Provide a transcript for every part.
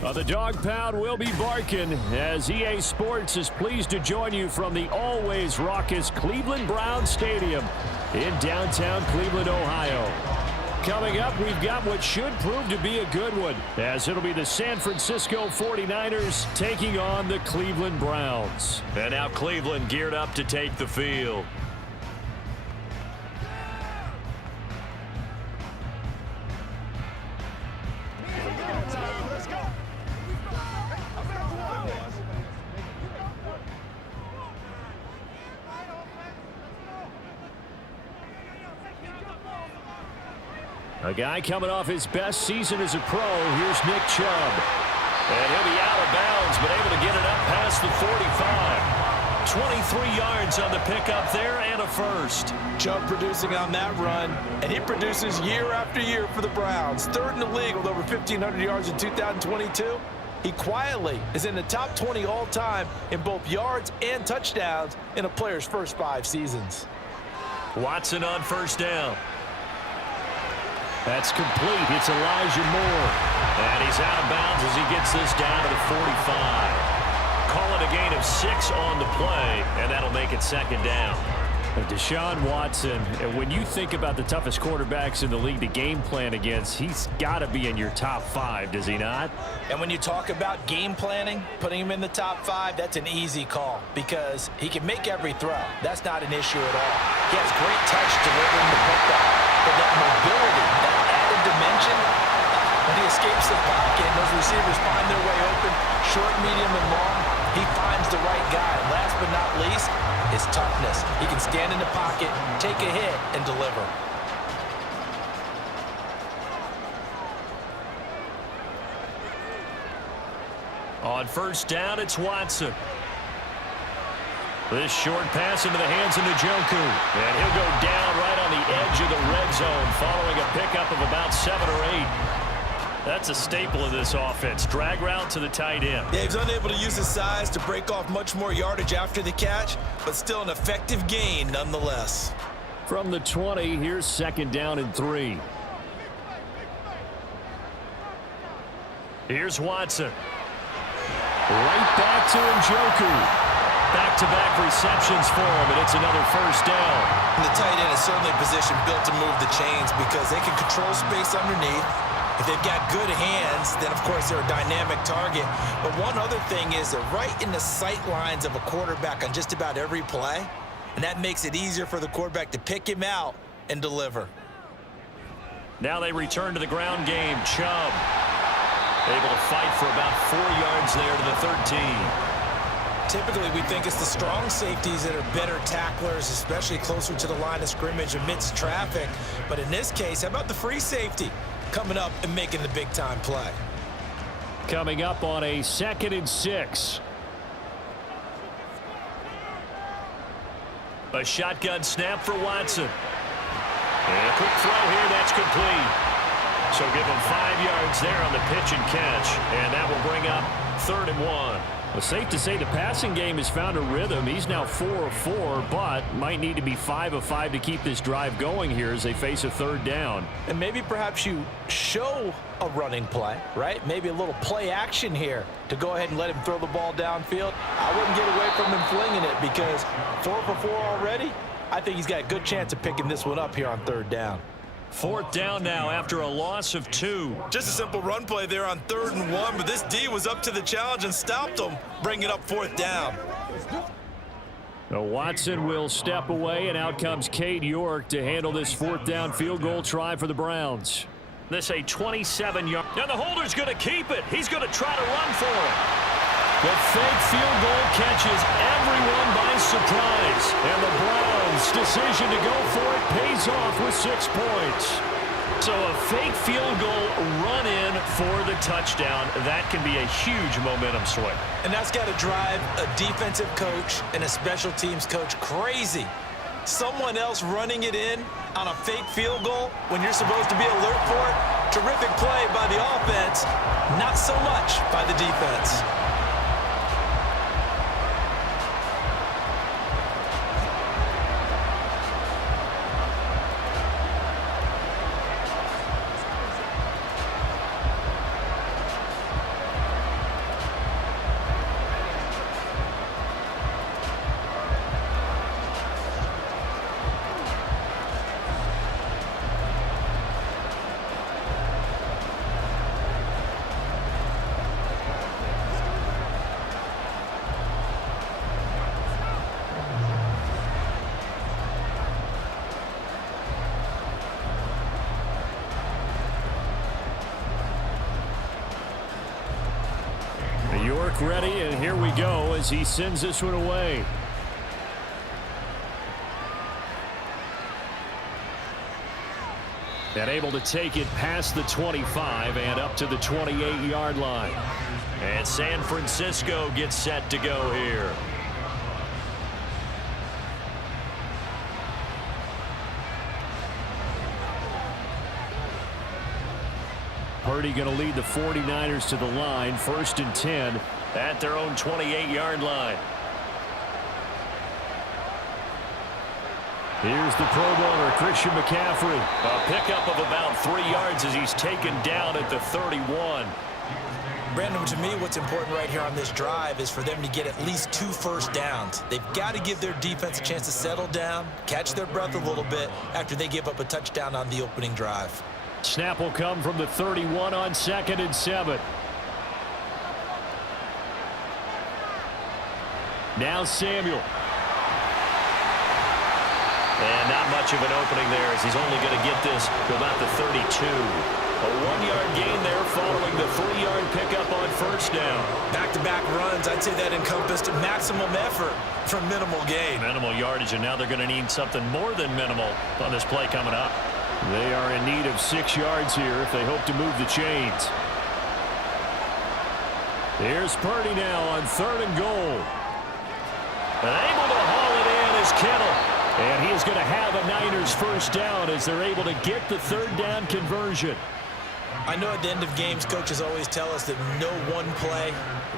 The dog pound will be barking as EA Sports is pleased to join you from the always raucous Cleveland Browns Stadium in downtown Cleveland, Ohio. Coming up, we've got what should prove to be a good one, as it'll be the San Francisco 49ers taking on the Cleveland Browns. And now Cleveland geared up to take the field. A guy coming off his best season as a pro. Here's Nick Chubb. And he'll be out of bounds, but able to get it up past the 45. 23 yards on the pickup there and a first. Chubb producing on that run, and he produces year after year for the Browns. Third in the league with over 1,500 yards in 2022. He quietly is in the top 20 all-time in both yards and touchdowns in a player's first 5 seasons. Watson on first down. That's complete. It's Elijah Moore. And he's out of bounds as he gets this down to the 45. Call it a gain of 6 on the play, and that'll make it second down. Deshaun Watson, when you think about the toughest quarterbacks in the league to game plan against, he's got to be in your top 5, does he not? And when you talk about game planning, putting him in the top 5, that's an easy call because he can make every throw. That's not an issue at all. He has great touch delivering the football. But that mobility, that added dimension, when he escapes the pocket and those receivers find their way open, short, medium, and long, he finds the right guy. Last but not least, his toughness. He can stand in the pocket, take a hit, and deliver. On first down, it's Watson. This short pass into the hands of Njoku. And he'll go down right on the edge of the red zone following a pickup of about 7 or 8. That's a staple of this offense. Drag route to the tight end. Yeah, he's unable to use his size to break off much more yardage after the catch, but still an effective gain nonetheless. From the 20, here's second down and 3. Here's Watson. Right back to Njoku. Back-to-back receptions for him, and it's another first down. And the tight end is certainly a position built to move the chains because they can control space underneath. If they've got good hands, then, of course, they're a dynamic target. But one other thing is they're right in the sight lines of a quarterback on just about every play, and that makes it easier for the quarterback to pick him out and deliver. Now they return to the ground game. Chubb able to fight for about 4 yards there to the 13. Typically, we think it's the strong safeties that are better tacklers, especially closer to the line of scrimmage amidst traffic. But in this case, how about the free safety coming up and making the big-time play? Coming up on a 2nd and 6. A shotgun snap for Watson. And a quick throw here, that's complete. So give him 5 yards there on the pitch and catch. And that will bring up 3rd and 1. Well, safe to say the passing game has found a rhythm. He's now 4 of 4, but might need to be 5 of 5 to keep this drive going here as they face a 3rd down. And maybe perhaps you show a running play, right? Maybe a little play action here to go ahead and let him throw the ball downfield. I wouldn't get away from him flinging it because 4 for 4 already. I think he's got a good chance of picking this one up here on 3rd down. 4th down now after a loss of 2. Just a simple run play there on 3rd and 1, but this D was up to the challenge and stopped him, bringing up 4th down. Now Watson will step away, and out comes Cade York to handle this 4th down field goal try for the Browns. This a 27-yard. Now the holder's going to keep it. He's going to try to run for it. The fake field goal catches everyone by surprise, and the Browns' decision to go for it pays off with 6 points. So a fake field goal run in for the touchdown. That can be a huge momentum swing. And that's got to drive a defensive coach and a special teams coach crazy. Someone else running it in on a fake field goal when you're supposed to be alert for it. Terrific play by the offense, not so much by the defense. work ready, and here we go as he sends this one away. And able to take it past the 25 and up to the 28-yard line. And San Francisco gets set to go here. Purdy going to lead the 49ers to the line. 1st and 10 at their own 28-yard line. Here's the Pro Bowler, Christian McCaffrey. A pickup of about 3 yards as he's taken down at the 31. Brandon, to me, what's important right here on this drive is for them to get at least 2 first downs. They've got to give their defense a chance to settle down, catch their breath a little bit after they give up a touchdown on the opening drive. Snap will come from the 31 on 2nd and 7. Now Samuel. And not much of an opening there as he's only going to get this to about the 32. A 1-yard gain there following the 3-yard pickup on 1st down. Back-to-back runs, I'd say that encompassed maximum effort for minimal gain. Minimal yardage, and now they're going to need something more than minimal on this play coming up. They are in need of 6 yards here if they hope to move the chains. Here's Purdy now on 3rd and goal. And able to haul it in is Kittle. And he is going to have a Niners first down as they're able to get the 3rd down conversion. I know at the end of games, coaches always tell us that no one play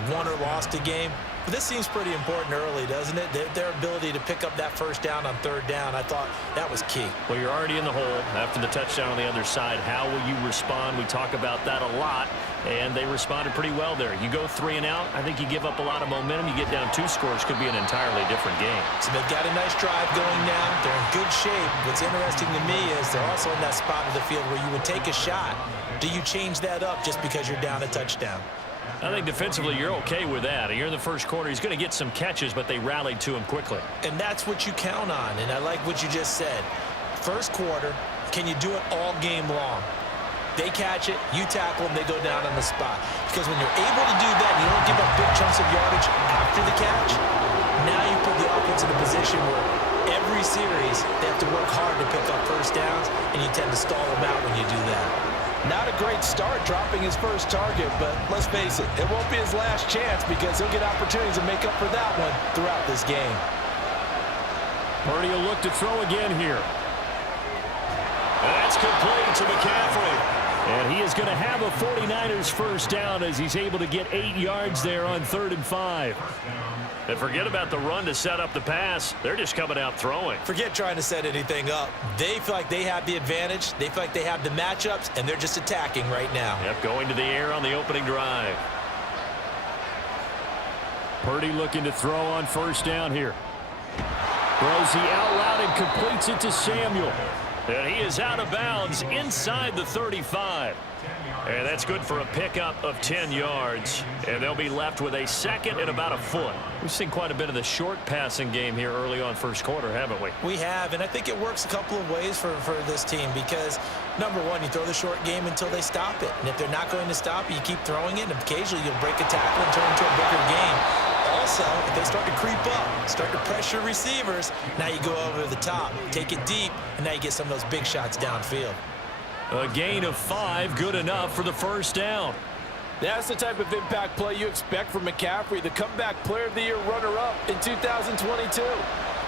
won or lost a game. But this seems pretty important early, doesn't it? Their ability to pick up that first down on 3rd down, I thought that was key. Well, you're already in the hole after the touchdown on the other side. How will you respond? We talk about that a lot, and they responded pretty well there. You go 3 and out, I think you give up a lot of momentum. You get down 2 scores, could be an entirely different game. So they've got a nice drive going now. They're in good shape. What's interesting to me is they're also in that spot of the field where you would take a shot. Do you change that up just because you're down a touchdown? I think defensively you're okay with that. You're in the first quarter. He's going to get some catches, but they rallied to him quickly. And that's what you count on, and I like what you just said. First quarter, can you do it all game long? They catch it, you tackle them, they go down on the spot. Because when you're able to do that, and you don't give up big chunks of yardage after the catch, now you put the offense in a position where every series they have to work hard to pick up first downs, and you tend to stall them out when you do that. Not a great start dropping his first target, but let's face it, it won't be his last chance because he'll get opportunities to make up for that one throughout this game. Purdy will look to throw again here. That's complete to McCaffrey. And he is going to have a 49ers first down as he's able to get 8 yards there on 3rd and 5. And forget about the run to set up the pass. They're just coming out throwing. Forget trying to set anything up. They feel like they have the advantage. They feel like they have the matchups, and they're just attacking right now. Yep, going to the air on the opening drive. Purdy looking to throw on 1st down here. Throws the out route and completes it to Samuel. And he is out of bounds inside the 35. And that's good for a pickup of 10 yards. And they'll be left with a 2nd and about a foot. We've seen quite a bit of the short passing game here early on first quarter, haven't we? We have, and I think it works a couple of ways for this team because, number one, you throw the short game until they stop it. And if they're not going to stop it, you keep throwing it, and occasionally you'll break a tackle and turn into a bigger game. Also, if they start to creep up, start to pressure receivers, now you go over the top, take it deep, and now you get some of those big shots downfield. A gain of 5, good enough for the first down. That's the type of impact play you expect from McCaffrey, the comeback player of the year runner-up in 2022.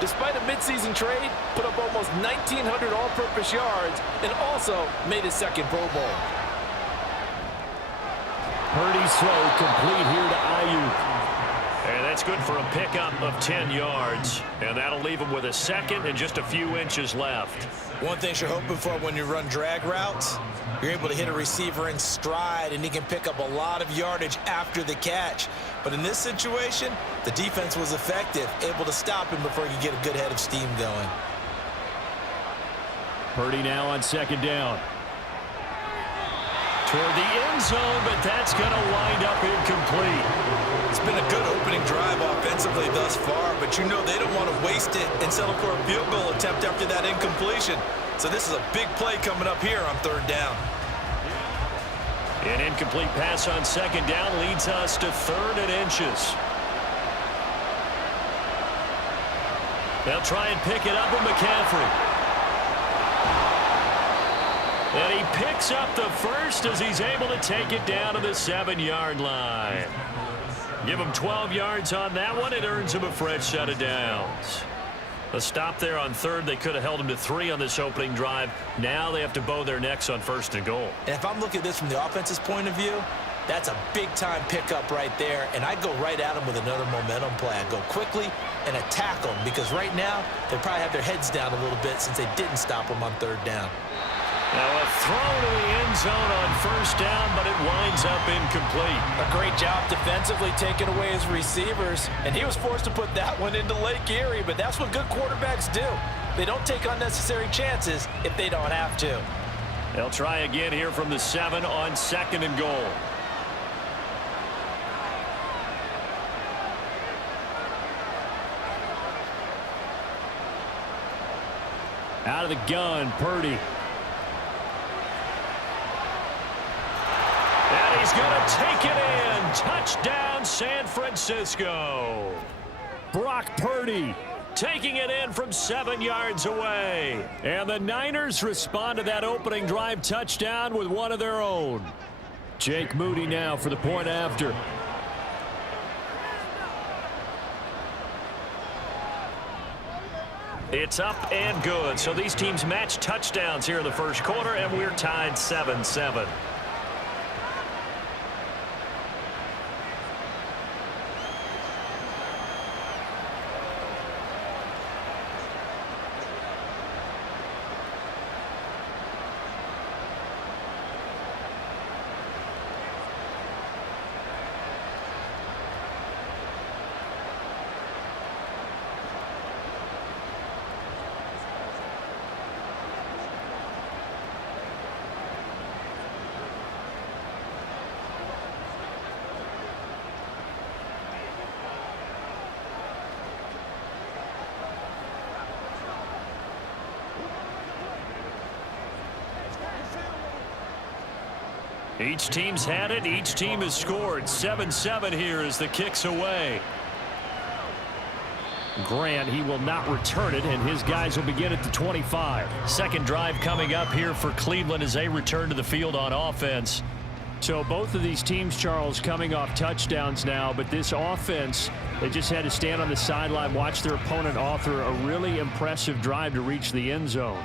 Despite a midseason trade, put up almost 1,900 all-purpose yards and also made his 2nd Pro Bowl. Purdy's throw complete here to Ayuk. And that's good for a pickup of 10 yards. And that'll leave him with a 2nd and just a few inches left. One thing you're hoping for when you run drag routes, you're able to hit a receiver in stride, and he can pick up a lot of yardage after the catch. But in this situation, the defense was effective, able to stop him before he could get a good head of steam going. Purdy now on 2nd down. Toward the end zone, but that's going to wind up incomplete. It's been a good opening drive offensively thus far, but you know they don't want to waste it and settle for a field goal attempt after that incompletion. So this is a big play coming up here on 3rd down. An incomplete pass on second down leads us to 3rd and inches. They'll try and pick it up with McCaffrey. And he picks up the first as he's able to take it down to the 7-yard line. Give him 12 yards on that one. It earns him a fresh set of downs. A stop there on 3rd. They could have held him to 3 on this opening drive. Now they have to bow their necks on 1st and goal. And if I'm looking at this from the offense's point of view, that's a big-time pickup right there, and I go right at them with another momentum play. I go quickly and attack them because right now they probably have their heads down a little bit since they didn't stop them on 3rd down. Now a throw to the end zone on 1st down, but it winds up incomplete. A great job defensively taking away his receivers, and he was forced to put that one into Lake Erie, but that's what good quarterbacks do. They don't take unnecessary chances if they don't have to. They'll try again here from the 7 on 2nd and goal. Out of the gun, Purdy. And he's going to take it in. Touchdown, San Francisco. Brock Purdy taking it in from 7 yards away. And the Niners respond to that opening drive touchdown with one of their own. Jake Moody now for the point after. It's up and good. So these teams match touchdowns here in the 1st quarter, and we're tied 7-7. Each team's had it. Each team has scored. 7-7 here as the kick's away. Grant, he will not return it, and his guys will begin at the 25. Second drive coming up here for Cleveland as they return to the field on offense. So both of these teams, Charles, coming off touchdowns now, but this offense, they just had to stand on the sideline, watch their opponent author a really impressive drive to reach the end zone.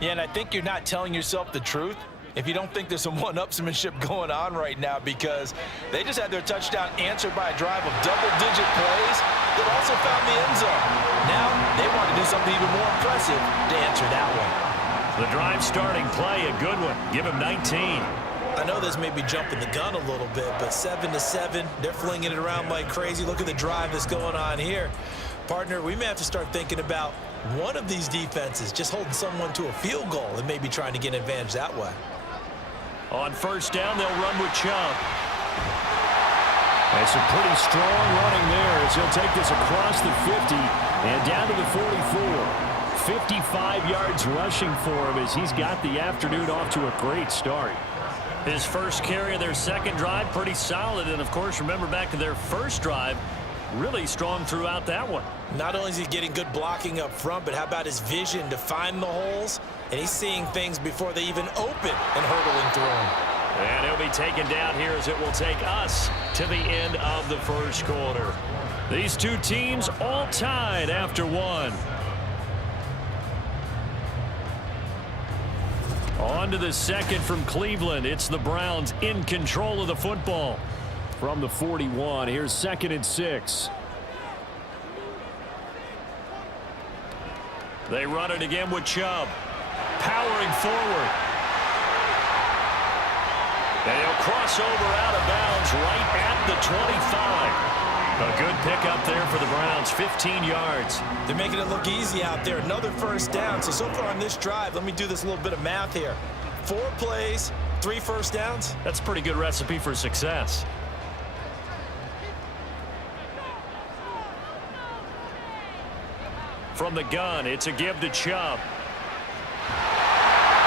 Yeah, and I think you're not telling yourself the truth if you don't think there's some one-upsmanship going on right now, because they just had their touchdown answered by a drive of double-digit plays that also found the end zone. Now they want to do something even more impressive to answer that one. The drive starting play, a good one. Give him 19. I know this may be jumping the gun a little bit, but 7-7, they're flinging it around like crazy. Look at the drive that's going on here. Partner, we may have to start thinking about one of these defenses just holding someone to a field goal and maybe trying to get an advantage that way. On 1st down, they'll run with Chubb. And some pretty strong running there as he'll take this across the 50 and down to the 44. 55 yards rushing for him as he's got the afternoon off to a great start. His first carry of their second drive, pretty solid. And, of course, remember back to their first drive, really strong throughout that one. Not only is he getting good blocking up front, but how about his vision to find the holes? And he's seeing things before they even open and hurdling through them. And he'll be taken down here as it will take us to the end of the 1st quarter. These two teams all tied after one. On to the 2nd from Cleveland. It's the Browns in control of the football. From the 41, here's 2nd and 6. They run it again with Chubb. Powering forward. And he'll cross over out of bounds right at the 25. A good pickup there for the Browns, 15 yards. They're making it look easy out there. Another 1st down. So far on this drive, let me do this little bit of math here. 4 plays, 3 1st downs. That's a pretty good recipe for success. From the gun, it's a give to Chubb.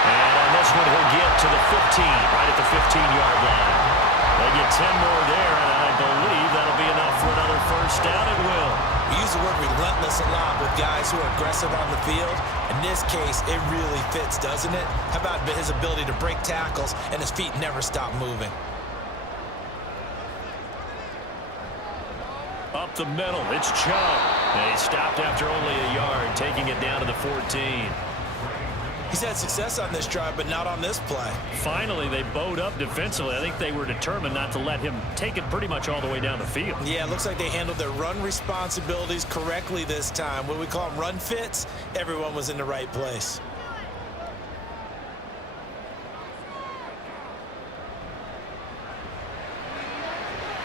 And on this one, he'll get to the 15, right at the 15-yard line. 10 more there, and I believe that'll be enough for another first down. It will. We use the word relentless a lot with guys who are aggressive on the field. In this case, it really fits, doesn't it? How about his ability to break tackles and his feet never stop moving? Up the middle, it's Chubb. And he stopped after only a yard, taking it down to the 14. He's had success on this drive, but not on this play. Finally, they bowed up defensively. I think they were determined not to let him take it pretty much all the way down the field. Yeah, it looks like they handled their run responsibilities correctly this time. What we call them run fits, everyone was in the right place.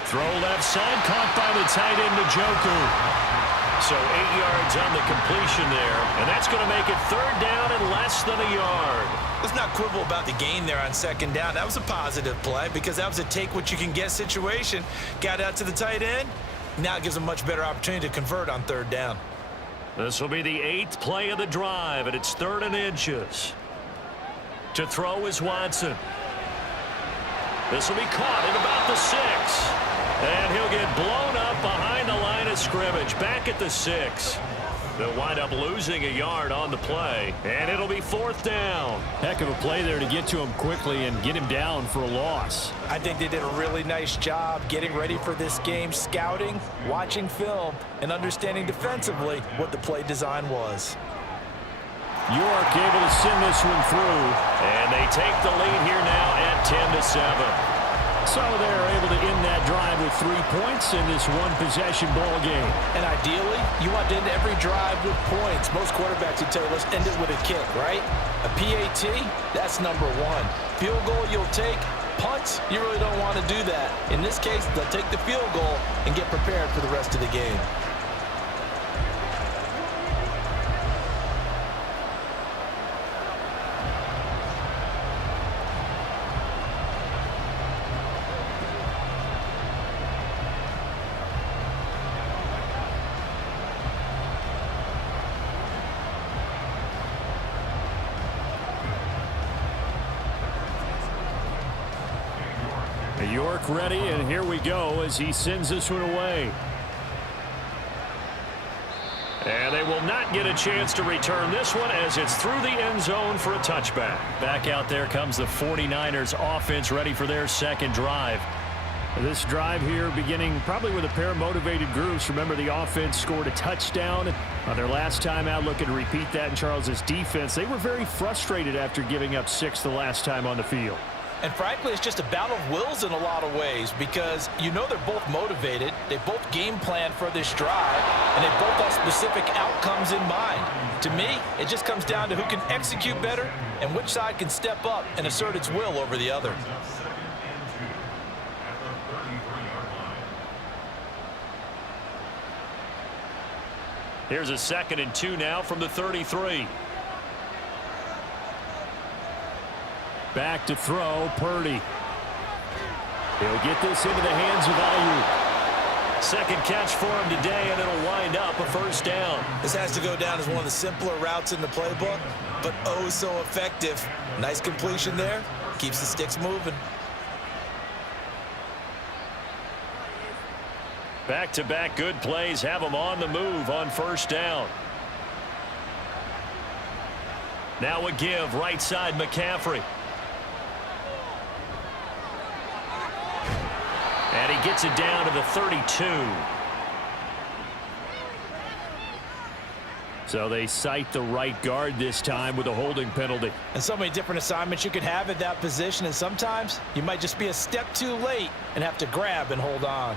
Throw left side, caught by the tight end, Njoku. So 8 yards on the completion there, and that's going to make it third down and less than a yard. Let's not quibble about the gain there on second down. That was a positive play because that was a take-what-you-can-get situation. Got out to the tight end. Now it gives a much better opportunity to convert on third down. This will be the 8th play of the drive, and it's 3rd and inches. To throw is Watson. This will be caught at about the 6. And he'll get blown up behind the line of scrimmage, back at the 6. They'll wind up losing a yard on the play, and it'll be 4th down. Heck of a play there to get to him quickly and get him down for a loss. I think they did a really nice job getting ready for this game, scouting, watching film, and understanding defensively what the play design was. York able to send this one through. And they take the lead here now at 10-7. So they're able to end that drive with 3 points in this one-possession ball game. And ideally, you want to end every drive with points. Most quarterbacks would tell you, let's end it with a kick, right? A PAT, that's number 1. Field goal you'll take. Punts, you really don't want to do that. In this case, they'll take the field goal and get prepared for the rest of the game. York ready, and here we go as he sends this one away. And they will not get a chance to return this one as it's through the end zone for a touchback. Back out there comes the 49ers offense ready for their second drive. This drive here beginning probably with a pair of motivated groups. Remember, the offense scored a touchdown on their last time out, looking to repeat that in Charles's defense. They were very frustrated after giving up 6 the last time on the field. And frankly, it's just a battle of wills in a lot of ways because you know they're both motivated, they both game plan for this drive, and they both have specific outcomes in mind. To me, it just comes down to who can execute better and which side can step up and assert its will over the other. Here's a 2nd and 2 now from the 33. Back to throw, Purdy. He'll get this into the hands of Ayuk. Second catch for him today, and it'll wind up a first down. This has to go down as one of the simpler routes in the playbook, but oh so effective. Nice completion there. Keeps the sticks moving. Back-to-back good plays have them on the move on first down. Now a give, right side McCaffrey. And he gets it down to the 32. So they cite the right guard this time with a holding penalty. And so many different assignments you could have at that position, and sometimes you might just be a step too late and have to grab and hold on.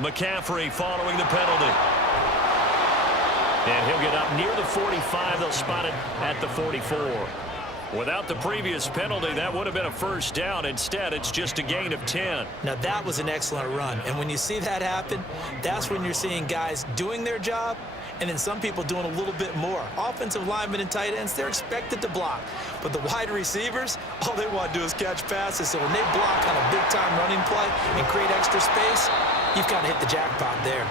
McCaffrey following the penalty. And he'll get up near the 45. They'll spot it at the 44. Without the previous penalty, that would have been a first down. Instead, it's just a gain of 10. Now, that was an excellent run. And when you see that happen, that's when you're seeing guys doing their job and then some people doing a little bit more. Offensive linemen and tight ends, they're expected to block. But the wide receivers, all they want to do is catch passes. So when they block on a big-time running play and create extra space, you've got to hit the jackpot there.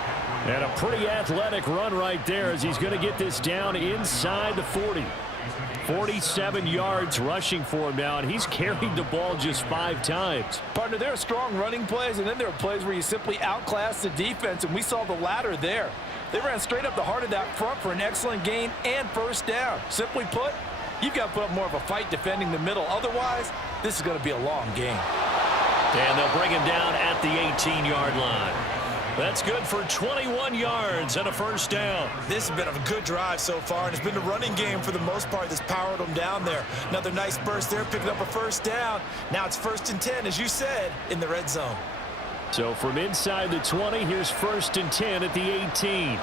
And a pretty athletic run right there as he's going to get this down inside the 40. 47 yards rushing for him now, and he's carried the ball just 5 times. Partner, there are strong running plays, and then there are plays where you simply outclass the defense, and we saw the latter there. They ran straight up the heart of that front for an excellent gain and first down. Simply put, you've got to put up more of a fight defending the middle. Otherwise, this is going to be a long game. And they'll bring him down at the 18-yard line. That's good for 21 yards and a first down. This has been a good drive so far, and it's been the running game for the most part that's powered them down there. Another nice burst there, picking up a first down. Now it's 1st and 10, as you said, in the red zone. So from inside the 20, here's 1st and 10 at the 18.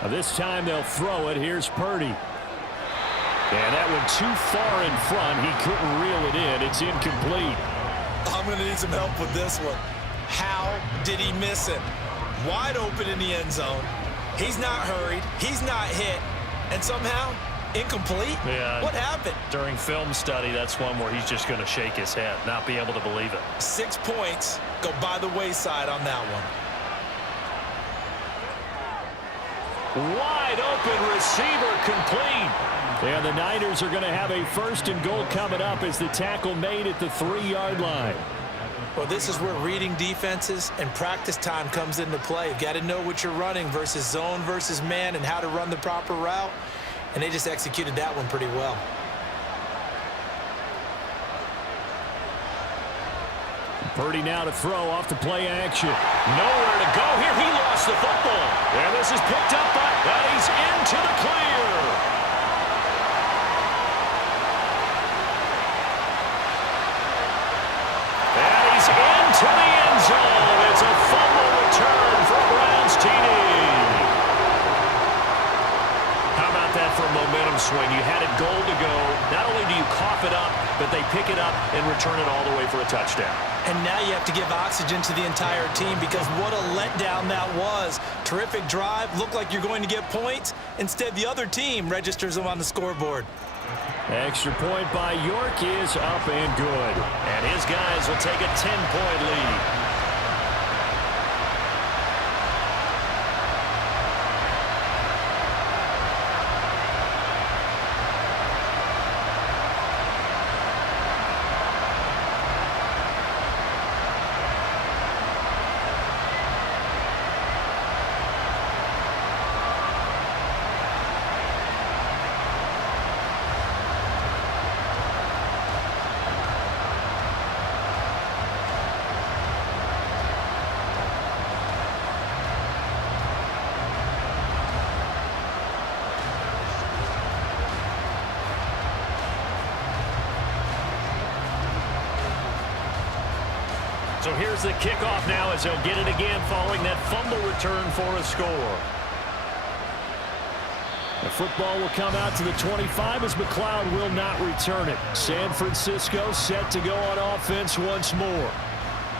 Now this time they'll throw it. Here's Purdy. And that one too far in front. He couldn't reel it in. It's incomplete. I'm going to need some help with this one. How did he miss it? Wide open in the end zone. He's not hurried. He's not hit. And somehow, incomplete? Yeah. What happened? During film study, that's one where he's just going to shake his head, not be able to believe it. 6 points go by the wayside on that one. Wide open receiver complete. And the Niners are going to have a 1st and goal coming up as the tackle made at the 3-yard line. Well, this is where reading defenses and practice time comes into play. You've got to know what you're running versus zone versus man and how to run the proper route. And they just executed that one pretty well. Purdy now to throw off the play action. Nowhere to go here. He lost the football. And this is picked up by, and he's into the clear. Into the end zone. It's a fumble return for Browns TD. How about that for a momentum swing? You had it goal to go. Not only do you cough it up, but they pick it up and return it all the way for a touchdown. And now you have to give oxygen to the entire team because what a letdown that was. Terrific drive. Looked like you're going to get points. Instead, the other team registers them on the scoreboard. Extra point by York is up and good. And his guys will take a 10-point lead. So here's the kickoff now as they'll get it again following that fumble return for a score. The football will come out to the 25 as McLeod will not return it. San Francisco set to go on offense once more.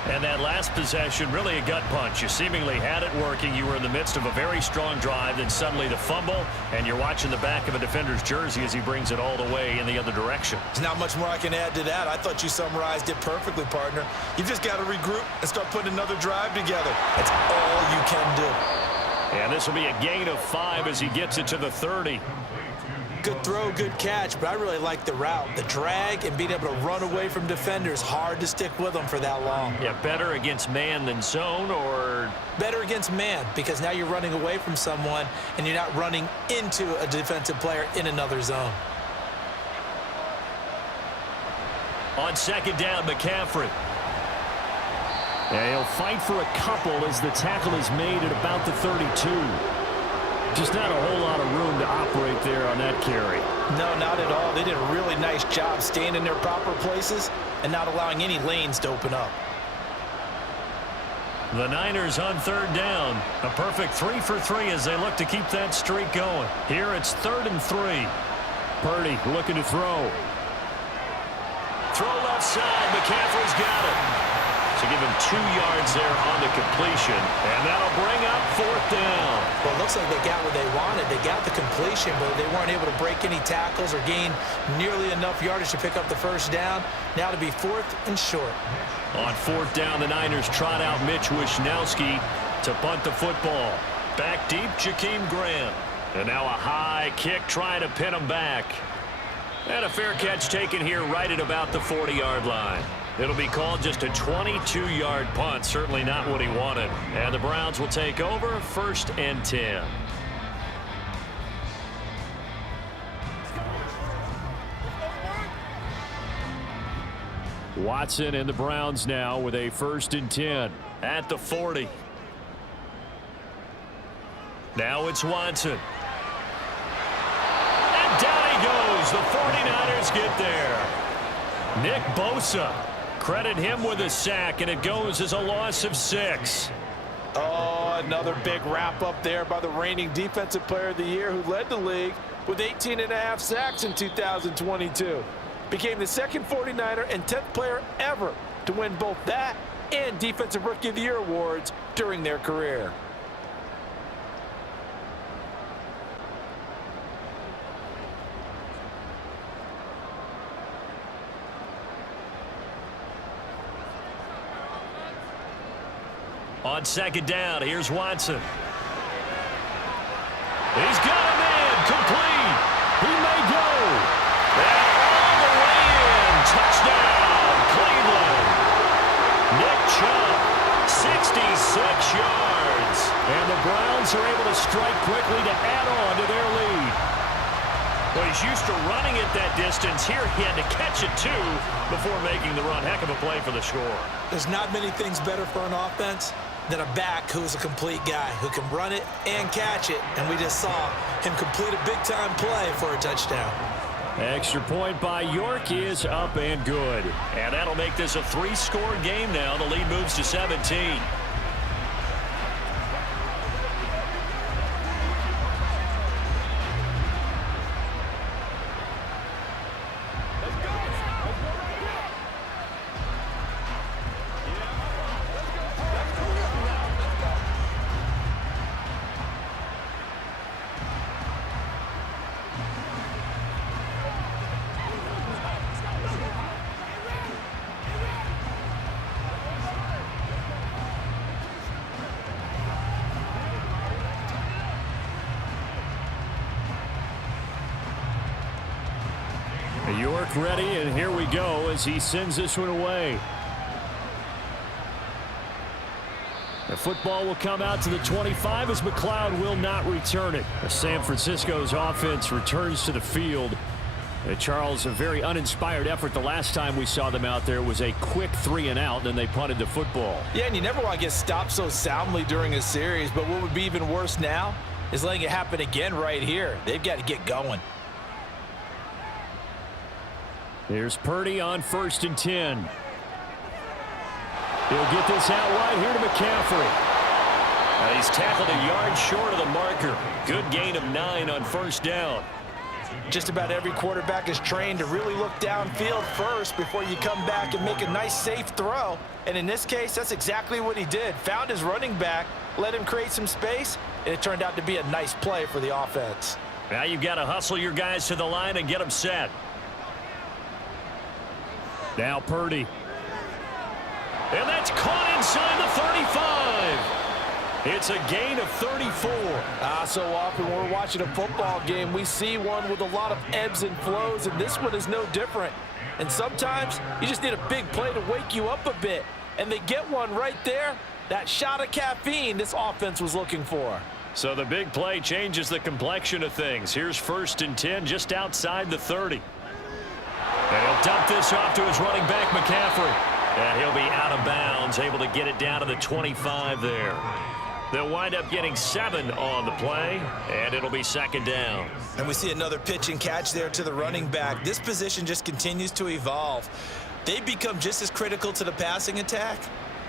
And that last possession, really a gut punch. You seemingly had it working. You were in the midst of a very strong drive, then suddenly the fumble, and you're watching the back of a defender's jersey as he brings it all the way in the other direction. There's not much more I can add to that. I thought you summarized it perfectly, partner. You've just got to regroup and start putting another drive together. That's all you can do. And this will be a gain of 5 as he gets it to the 30. Good throw, good catch, but I really like the route. The drag and being able to run away from defenders, hard to stick with them for that long. Yeah, better against man than zone, or? Better against man, because now you're running away from someone and you're not running into a defensive player in another zone. On second down, McCaffrey. Yeah, he'll fight for a couple as the tackle is made at about the 32. Just not a whole lot of room to operate there on that carry. No, not at all. They did a really nice job staying in their proper places and not allowing any lanes to open up. The Niners on third down. A perfect 3 for 3 as they look to keep that streak going. Here it's 3rd and 3. Purdy looking to throw. Throw left side. McCaffrey's got it. So give him 2 yards there on the completion. And that'll bring up 4th down. Well, it looks like they got what they wanted. They got the completion, but they weren't able to break any tackles or gain nearly enough yardage to pick up the 1st down. Now to be 4th and short. On 4th down, the Niners trot out Mitch Wishnowski to punt the football. Back deep, Jakeem Graham. And now a high kick trying to pin him back. And a fair catch taken here right at about the 40-yard line. It'll be called just a 22-yard punt. Certainly not what he wanted. And the Browns will take over 1st and 10. Watson and the Browns now with a 1st and 10. At the 40. Now it's Watson. And down he goes. The 49ers get there. Nick Bosa. Credit him with a sack, and it goes as a loss of 6. Oh, another big wrap up there by the reigning Defensive Player of the Year, who led the league with 18.5 sacks in 2022. Became the 2nd 49er and 10th player ever to win both that and Defensive Rookie of the Year awards during their career. On 2nd down, here's Watson. He's got a man complete. He may go. And all the way in. Touchdown, Cleveland. Nick Chubb, 66 yards. And the Browns are able to strike quickly to add on to their lead. Well, he's used to running it that distance. Here he had to catch it, too, before making the run. Heck of a play for the score. There's not many things better for an offense than a back who's a complete guy who can run it and catch it. And we just saw him complete a big-time play for a touchdown. Extra point by York is up and good. And that'll make this a 3-score game now. The lead moves to 17. York ready, and here we go as he sends this one away. The football will come out to the 25 as McLeod will not return it. San Francisco's offense returns to the field. Charles, a very uninspired effort. The last time we saw them out there was a quick 3-and-out, and then they punted the football. Yeah, and you never want to get stopped so soundly during a series, but what would be even worse now is letting it happen again right here. They've got to get going. Here's Purdy on 1st and 10. He'll get this out wide here to McCaffrey. He's tackled a yard short of the marker. Good gain of 9 on 1st down. Just about every quarterback is trained to really look downfield first before you come back and make a nice, safe throw. And in this case, that's exactly what he did. Found his running back, let him create some space, and it turned out to be a nice play for the offense. Now you've got to hustle your guys to the line and get them set. Now Purdy. And that's caught inside the 35. It's a gain of 34. So often when we're watching a football game, we see one with a lot of ebbs and flows, and this one is no different. And sometimes you just need a big play to wake you up a bit. And they get one right there. That shot of caffeine this offense was looking for. So the big play changes the complexion of things. Here's 1st and 10 just outside the 30. And he'll dump this off to his running back, McCaffrey. And he'll be out of bounds, able to get it down to the 25 there. They'll wind up getting 7 on the play, and it'll be 2nd down. And we see another pitch and catch there to the running back. This position just continues to evolve. They've become just as critical to the passing attack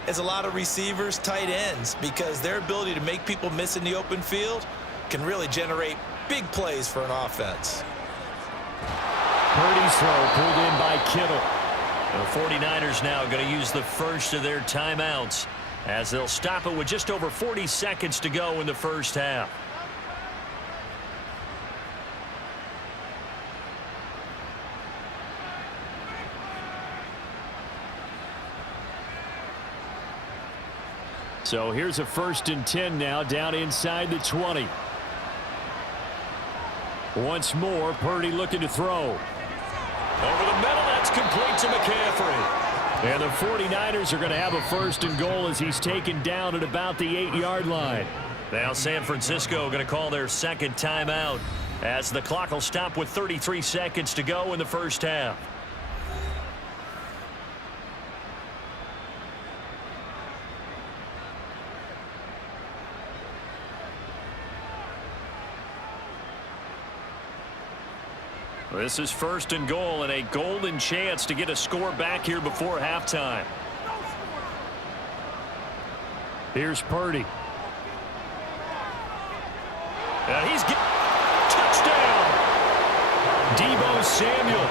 as a lot of receivers, tight ends, because their ability to make people miss in the open field can really generate big plays for an offense. Purdy's throw pulled in by Kittle. The 49ers now going to use the first of their timeouts as they'll stop it with just over 40 seconds to go in the first half. So here's a 1st and 10 now down inside the 20. Once more, Purdy looking to throw. Over the middle, that's complete to McCaffrey. And the 49ers are going to have a 1st and goal as he's taken down at about the 8-yard line. Now San Francisco going to call their second timeout as the clock will stop with 33 seconds to go in the first half. This is 1st and goal and a golden chance to get a score back here before halftime. Here's Purdy. And he's touchdown. Deebo Samuel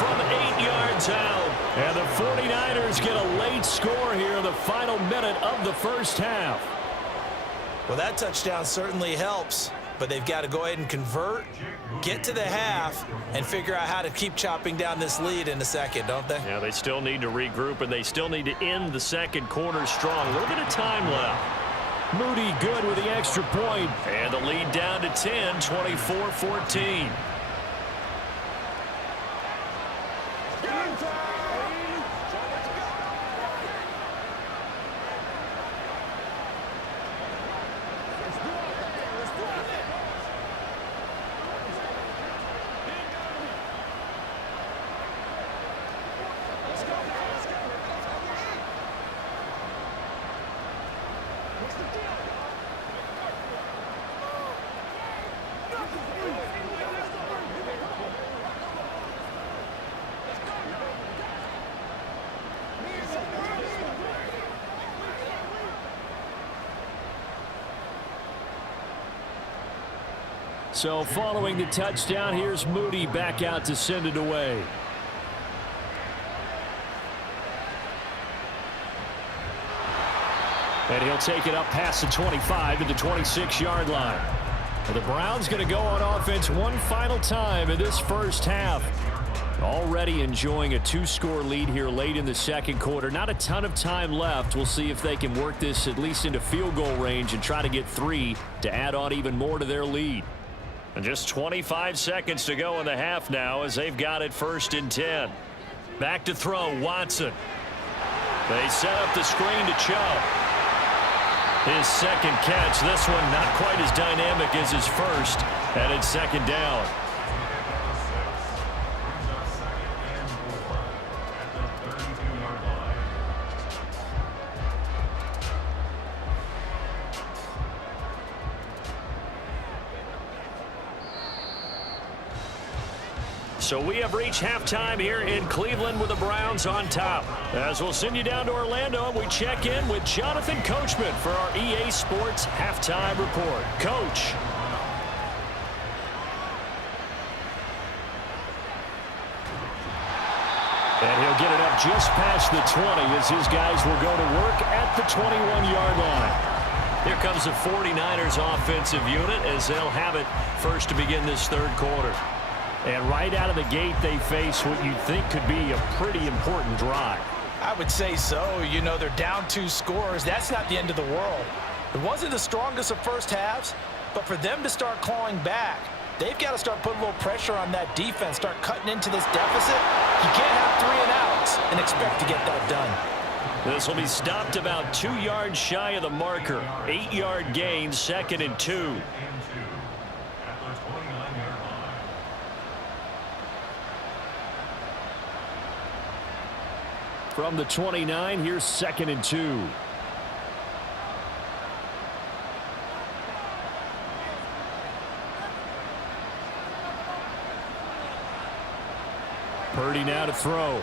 From 8 yards out. And the 49ers get a late score here in the final minute of the first half. Well, that touchdown certainly helps, but they've got to go ahead and convert, get to the half, and figure out how to keep chopping down this lead in the second, don't they? Yeah, they still need to regroup, and they still need to end the second quarter strong. A little bit of time left. Moody good with the extra point. And the lead down to 10, 24-14. So following the touchdown, here's Moody back out to send it away. And he'll take it up past the 25 to the 26-yard line. And the Browns going to go on offense one final time in this first half. Already enjoying a 2-score lead here late in the second quarter. Not a ton of time left. We'll see if they can work this at least into field goal range and try to get 3 to add on even more to their lead. And just 25 seconds to go in the half now as they've got it 1st and 10. Back to throw, Watson. They set up the screen to Chubb. His second catch, this one not quite as dynamic as his first, and it's 2nd down. So we have reached halftime here in Cleveland with the Browns on top. As we'll send you down to Orlando, and we check in with Jonathan Coachman for our EA Sports Halftime Report. Coach. And he'll get it up just past the 20 as his guys will go to work at the 21-yard line. Here comes the 49ers offensive unit as they'll have it first to begin this third quarter. And right out of the gate, they face what you think could be a pretty important drive. I would say so. You know, they're down 2 scores. That's not the end of the world. It wasn't the strongest of first halves, but for them to start clawing back, they've got to start putting a little pressure on that defense, start cutting into this deficit. You can't have 3 and outs and expect to get that done. This will be stopped about 2 yards shy of the marker. 8-yard gain, 2nd and 2. From the 29, here's 2nd and 2. Purdy now to throw.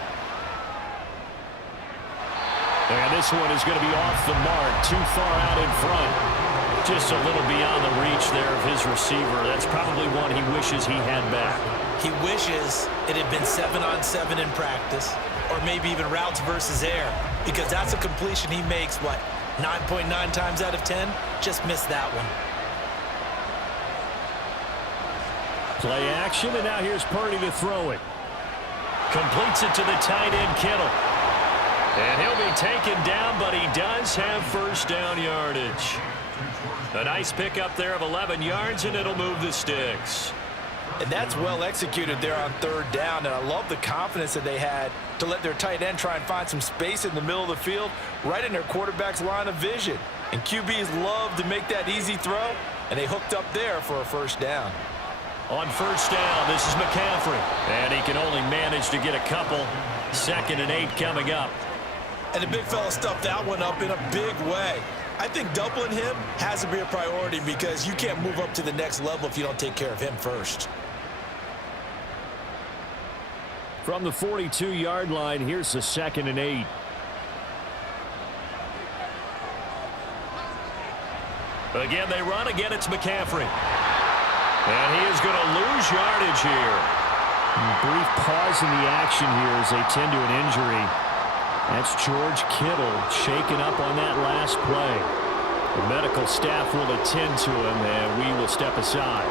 And this one is going to be off the mark, too far out in front. Just a little beyond the reach there of his receiver. That's probably one he wishes he had back. He wishes it had been 7-on-7 in practice, or maybe even routes versus air, because that's a completion he makes, what, 9.9 times out of 10? Just missed that one. Play action, and now here's Purdy to throw it. Completes it to the tight end, Kittle. And he'll be taken down, but he does have first down yardage. A nice pickup there of 11 yards, and it'll move the sticks. And that's well executed there on third down, and I love the confidence that they had to let their tight end try and find some space in the middle of the field, right in their quarterback's line of vision. And QBs love to make that easy throw, and they hooked up there for a first down. On first down, this is McCaffrey. And he can only manage to get a couple. 2nd and 8 coming up. And the big fella stuffed that one up in a big way. I think doubling him has to be a priority because you can't move up to the next level if you don't take care of him first. From the 42-yard line, here's the 2nd and 8. Again, they run. Again, it's McCaffrey. And he is going to lose yardage here. Brief pause in the action here as they tend to an injury. That's George Kittle shaken up on that last play. The medical staff will attend to him, and we will step aside.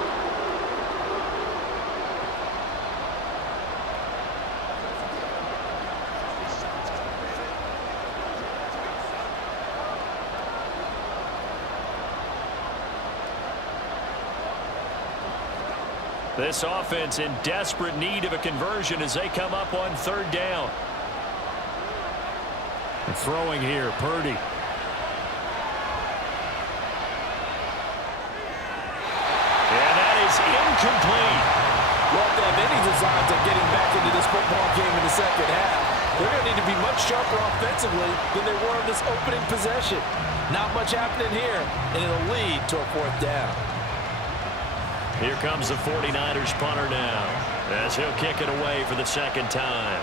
This offense in desperate need of a conversion as they come up on third down. And throwing here, Purdy. And that is incomplete. Well, if they have any designs of getting back into this football game in the second half, they're going to need to be much sharper offensively than they were in this opening possession. Not much happening here, and it'll lead to a fourth down. Here comes the 49ers punter now as he'll kick it away for the second time.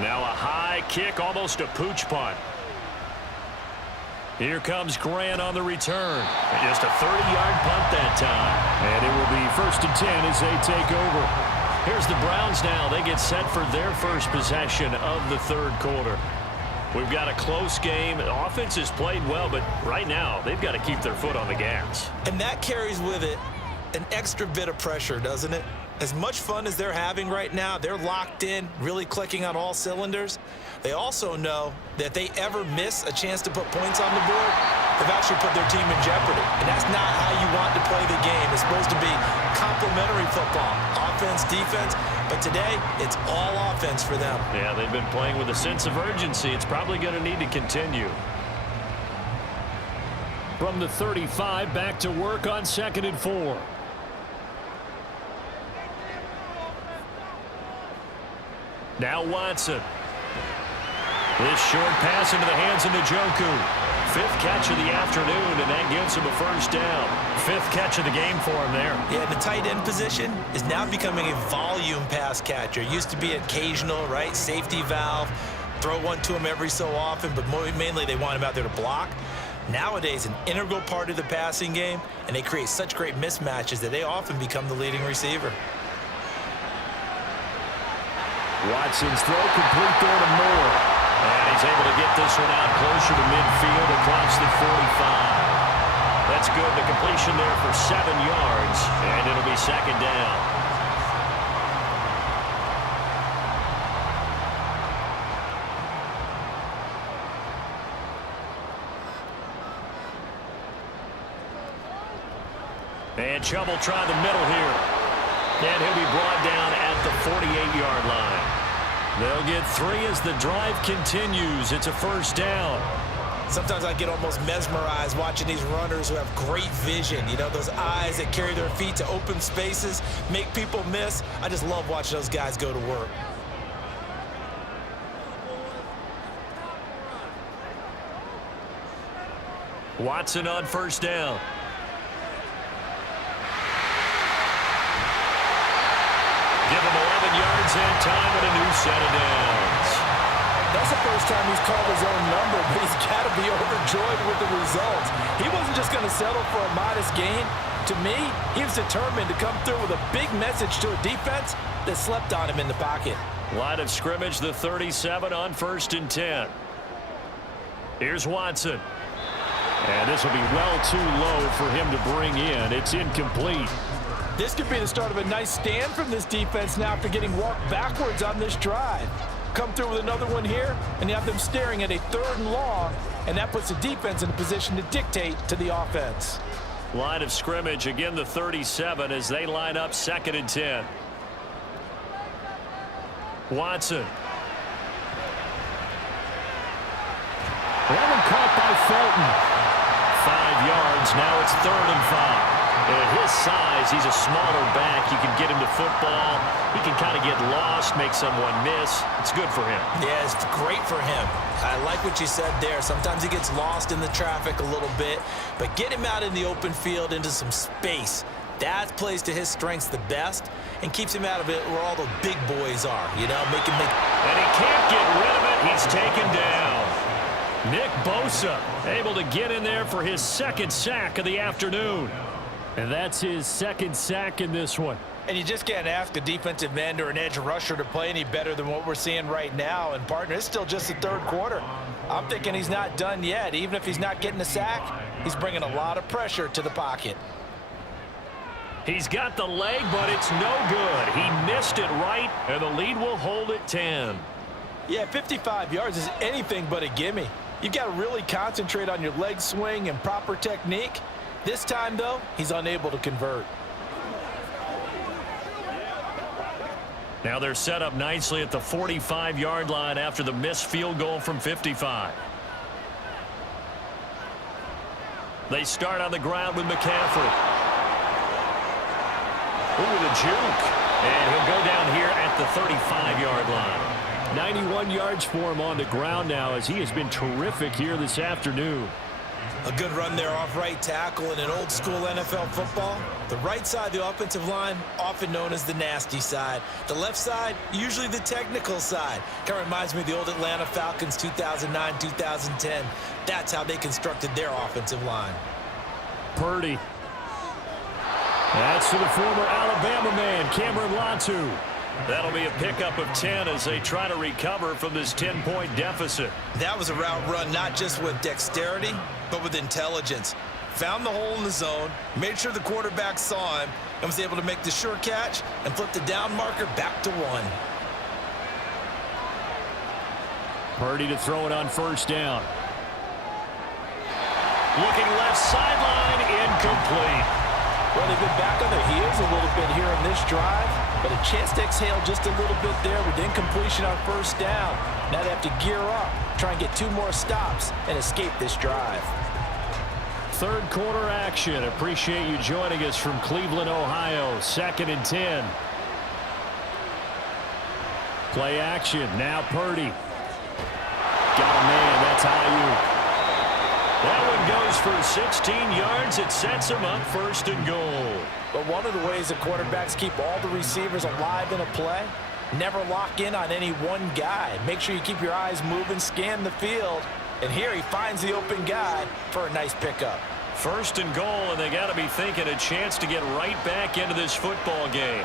Now a high kick, almost a pooch punt. Here comes Grant on the return. Just a 30-yard punt that time. And it will be 1st and 10 as they take over. Here's the Browns now. They get set for their first possession of the third quarter. We've got a close game. The offense has played well, but right now they've got to keep their foot on the gas. And that carries with it an extra bit of pressure, doesn't it? As much fun as they're having right now, they're locked in, really clicking on all cylinders. They also know that if they ever miss a chance to put points on the board, they've actually put their team in jeopardy. And that's not how you want to play the game. It's supposed to be complementary football, offense, defense. But today, it's all offense for them. Yeah, they've been playing with a sense of urgency. It's probably going to need to continue. From the 35, back to work on 2nd and 4. Now Watson. This short pass into the hands of Njoku. 5th catch of the afternoon, and that gives him a first down. 5th catch of the game for him there. Yeah, the tight end position is now becoming a volume pass catcher. Used to be occasional, right? Safety valve. Throw one to him every so often, but mainly they want him out there to block. Nowadays, an integral part of the passing game, and they create such great mismatches that they often become the leading receiver. Watson's throw complete there to Moore. And he's able to get this one out closer to midfield across the 45. That's good. The completion there for 7 yards, and it'll be 2nd down. And Chubb will try the middle here. And he'll be brought down at the 48-yard line. They'll get 3 as the drive continues. It's a first down. Sometimes I get almost mesmerized watching these runners who have great vision. You know, those eyes that carry their feet to open spaces, make people miss. I just love watching those guys go to work. Watson on first down. Give him 11 yards and time and a new set of downs. That's the first time he's called his own number, but he's got to be overjoyed with the results. He wasn't just going to settle for a modest gain. To me, he was determined to come through with a big message to a defense that slept on him in the pocket. Line of scrimmage, the 37 on 1st and 10. Here's Watson. And this will be well too low for him to bring in. It's incomplete. This could be the start of a nice stand from this defense now after getting walked backwards on this drive. Come through with another one here, and you have them staring at a 3rd and long, and that puts the defense in a position to dictate to the offense. Line of scrimmage, again the 37 as they line up 2nd and 10. Watson. That one caught by Felton. 5 yards, now it's 3rd and 5. And at his size, he's a smaller back. You can get him to football. He can kind of get lost, make someone miss. It's good for him. Yeah, it's great for him. I like what you said there. Sometimes he gets lost in the traffic a little bit, but get him out in the open field into some space. That plays to his strengths the best and keeps him out of it where all the big boys are, you know, make him make. And he can't get rid of it. He's taken down. Nick Bosa able to get in there for his 2nd sack of the afternoon. And that's his 2nd sack in this one. And you just can't ask a defensive end or an edge rusher to play any better than what we're seeing right now. And, partner, it's still just the 3rd quarter. I'm thinking he's not done yet. Even if he's not getting a sack, he's bringing a lot of pressure to the pocket. He's got the leg, but it's no good. He missed it right, and the lead will hold at 10. Yeah, 55 yards is anything but a gimme. You've got to really concentrate on your leg swing and proper technique. This time, though, he's unable to convert. Now they're set up nicely at the 45-yard line after the missed field goal from 55. They start on the ground with McCaffrey. Ooh, the juke. And he'll go down here at the 35-yard line. 91 yards for him on the ground now as he has been terrific here this afternoon. A good run there off right tackle in an old school NFL football. The right side of the offensive line, often known as the nasty side. The left side, usually the technical side. Kind of reminds me of the old Atlanta Falcons 2009, 2010. That's how they constructed their offensive line. Purdy. That's to the former Alabama man, Cameron Latu. That'll be a pickup of 10 as they try to recover from this 10-point deficit. That was a route run not just with dexterity, but with intelligence. Found the hole in the zone, made sure the quarterback saw him, and was able to make the sure catch and flip the down marker back to 1. Purdy to throw it on 1st down. Looking left sideline, incomplete. Well, they've been back on their heels a little bit here on this drive, but a chance to exhale just a little bit there with incompletion on 1st down. Now they have to gear up, try and get 2 more stops, and escape this drive. 3rd quarter action. Appreciate you joining us from Cleveland, Ohio. 2nd and 10. Play action. Now Purdy. Got a man. That's Ayuk. That one goes for 16 yards. It sets him up 1st and goal. But one of the ways that quarterbacks keep all the receivers alive in a play, never lock in on any one guy. Make sure you keep your eyes moving, scan the field. And here he finds the open guy for a nice pickup. 1st and goal, and they got to be thinking a chance to get right back into this football game.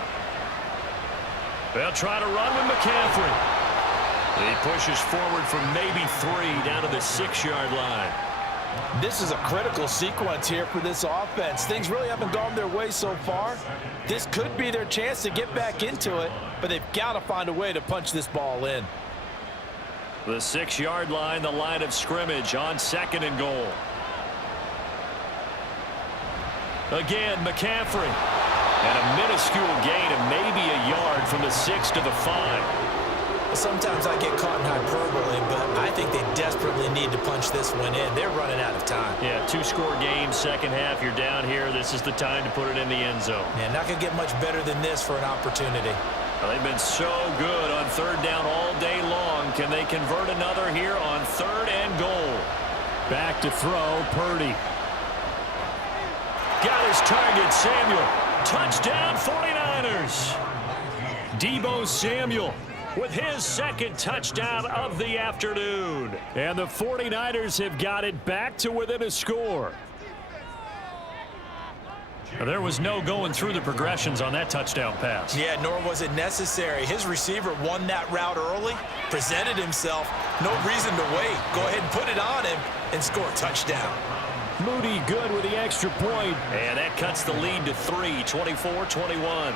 They'll try to run with McCaffrey. He pushes forward from maybe 3 down to the 6-yard line. This is a critical sequence here for this offense. Things really haven't gone their way so far. This could be their chance to get back into it, but they've got to find a way to punch this ball in. The 6-yard line, the line of scrimmage on 2nd and goal. Again, McCaffrey. And a minuscule gain of maybe a yard from the 6 to the 5. Sometimes I get caught in hyperbole, but I think they desperately need to punch this one in. They're running out of time. Yeah, 2-score game, 2nd half. You're down here. This is the time to put it in the end zone. Man, not going to get much better than this for an opportunity. Well, they've been so good on 3rd down all day long. Can they convert another here on 3rd and goal? Back to throw, Purdy. Got his target, Samuel. Touchdown, 49ers. Deebo Samuel. with his second touchdown of the afternoon. And the 49ers have got it back to within a score. There was no going through the progressions on that touchdown pass. Yeah, nor was it necessary. His receiver won that route early, presented himself. No reason to wait. Go ahead and put it on him and score a touchdown. Moody good with the extra point. And that cuts the lead to 3, 24-21.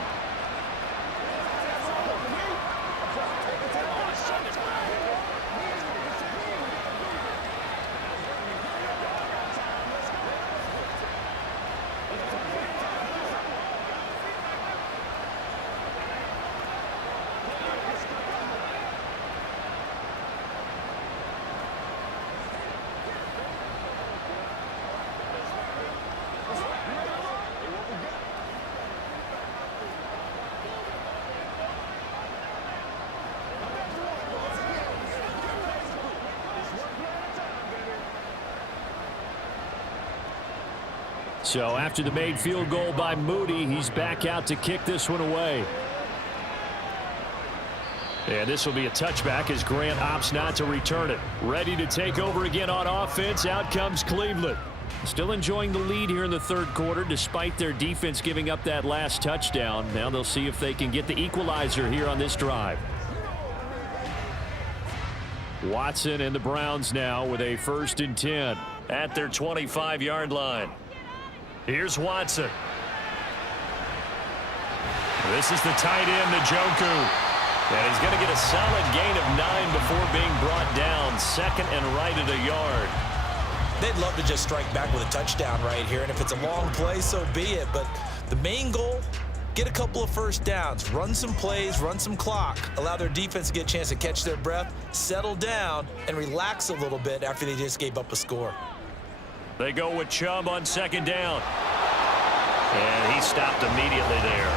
So after the made field goal by Moody, he's back out to kick this one away. And this will be a touchback as Grant opts not to return it. Ready to take over again on offense. Out comes Cleveland. Still enjoying the lead here in the third quarter despite their defense giving up that last touchdown. Now they'll see if they can get the equalizer here on this drive. Watson and the Browns now with a 1st and 10 at their 25-yard line. Here's Watson. This is the tight end, Njoku. And he's going to get a solid gain of 9 before being brought down. 2nd and right at a yard. They'd love to just strike back with a touchdown right here. And if it's a long play, so be it. But the main goal, get a couple of first downs. Run some plays, run some clock. Allow their defense to get a chance to catch their breath, settle down, and relax a little bit after they just gave up a score. They go with Chubb on 2nd down. And he stopped immediately there.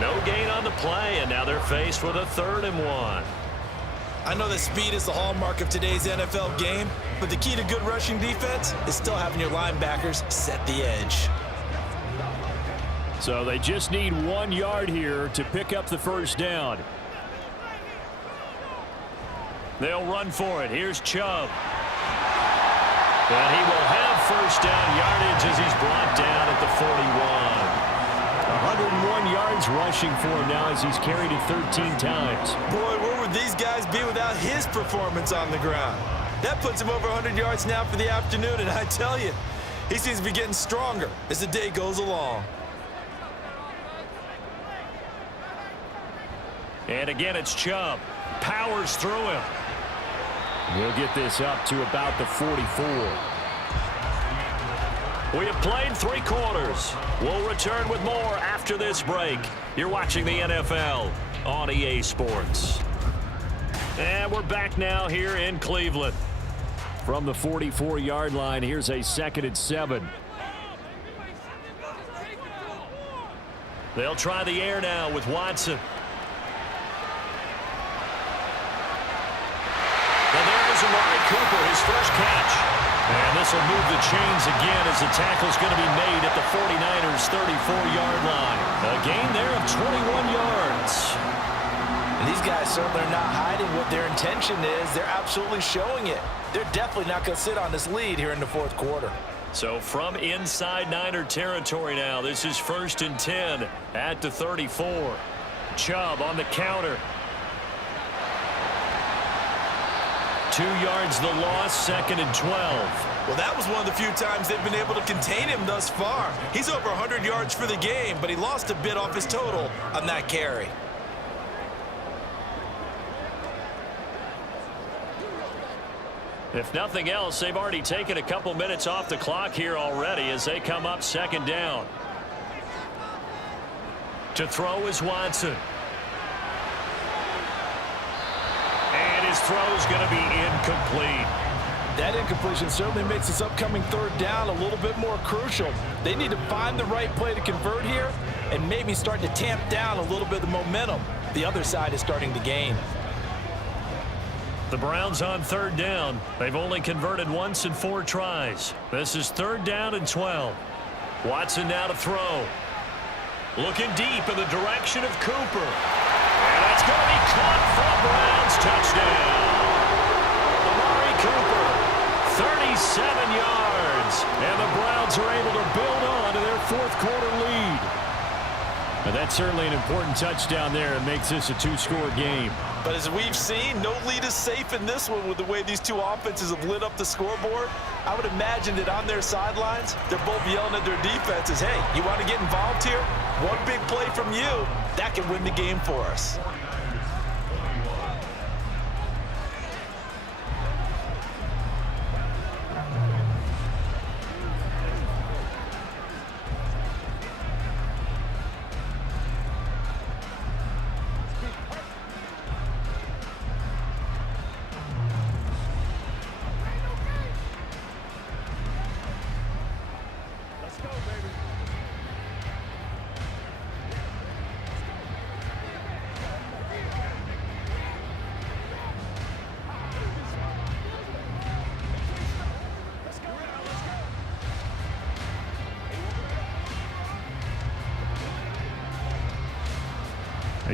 No gain on the play, and now they're faced with a 3rd and 1. I know that speed is the hallmark of today's NFL game, but the key to good rushing defense is still having your linebackers set the edge. So they just need 1 yard here to pick up the 1st down. They'll run for it. Here's Chubb. And he will have 1st down yardage as he's brought down at the 41. 101 yards rushing for him now as he's carried it 13 times. Boy, where would these guys be without his performance on the ground? That puts him over 100 yards now for the afternoon, and I tell you, he seems to be getting stronger as the day goes along. And again, it's Chubb. Powers through him. We'll get this up to about the 44. We have played 3 quarters. We'll return with more after this break. You're watching the NFL on EA Sports. And we're back now here in Cleveland. From the 44-yard line, here's a 2nd and 7. They'll try the air now with Watson. And there is Amari Cooper, his first catch. And this will move the chains again as the tackle's going to be made at the 49ers' 34-yard line. A gain there of 21 yards. And these guys certainly are not hiding what their intention is. They're absolutely showing it. They're definitely not going to sit on this lead here in the 4th quarter. So from inside Niner territory now, this is 1st and 10 at the 34. Chubb on the counter. 2 yards the loss, 2nd and 12. Well, that was one of the few times they've been able to contain him thus far. He's over 100 yards for the game, but he lost a bit off his total on that carry. If nothing else, they've already taken a couple minutes off the clock here already as they come up 2nd down. To throw is Watson. And his throw is going to be incomplete. That incompletion certainly makes this upcoming 3rd down a little bit more crucial. They need to find the right play to convert here and maybe start to tamp down a little bit of the momentum the other side is starting to gain. The Browns on 3rd down. They've only converted once in 4 tries. This is 3rd down and 12. Watson now to throw. Looking deep in the direction of Cooper. And that's going to be caught from Browns touchdown. Amari Cooper, 37 yards. And the Browns are able to build on to their fourth quarter lead. But that's certainly an important touchdown there. It makes this a two-score game. But as we've seen, no lead is safe in this one with the way these two offenses have lit up the scoreboard. I would imagine that on their sidelines, they're both yelling at their defenses, hey, you want to get involved here? One big play from you, that can win the game for us.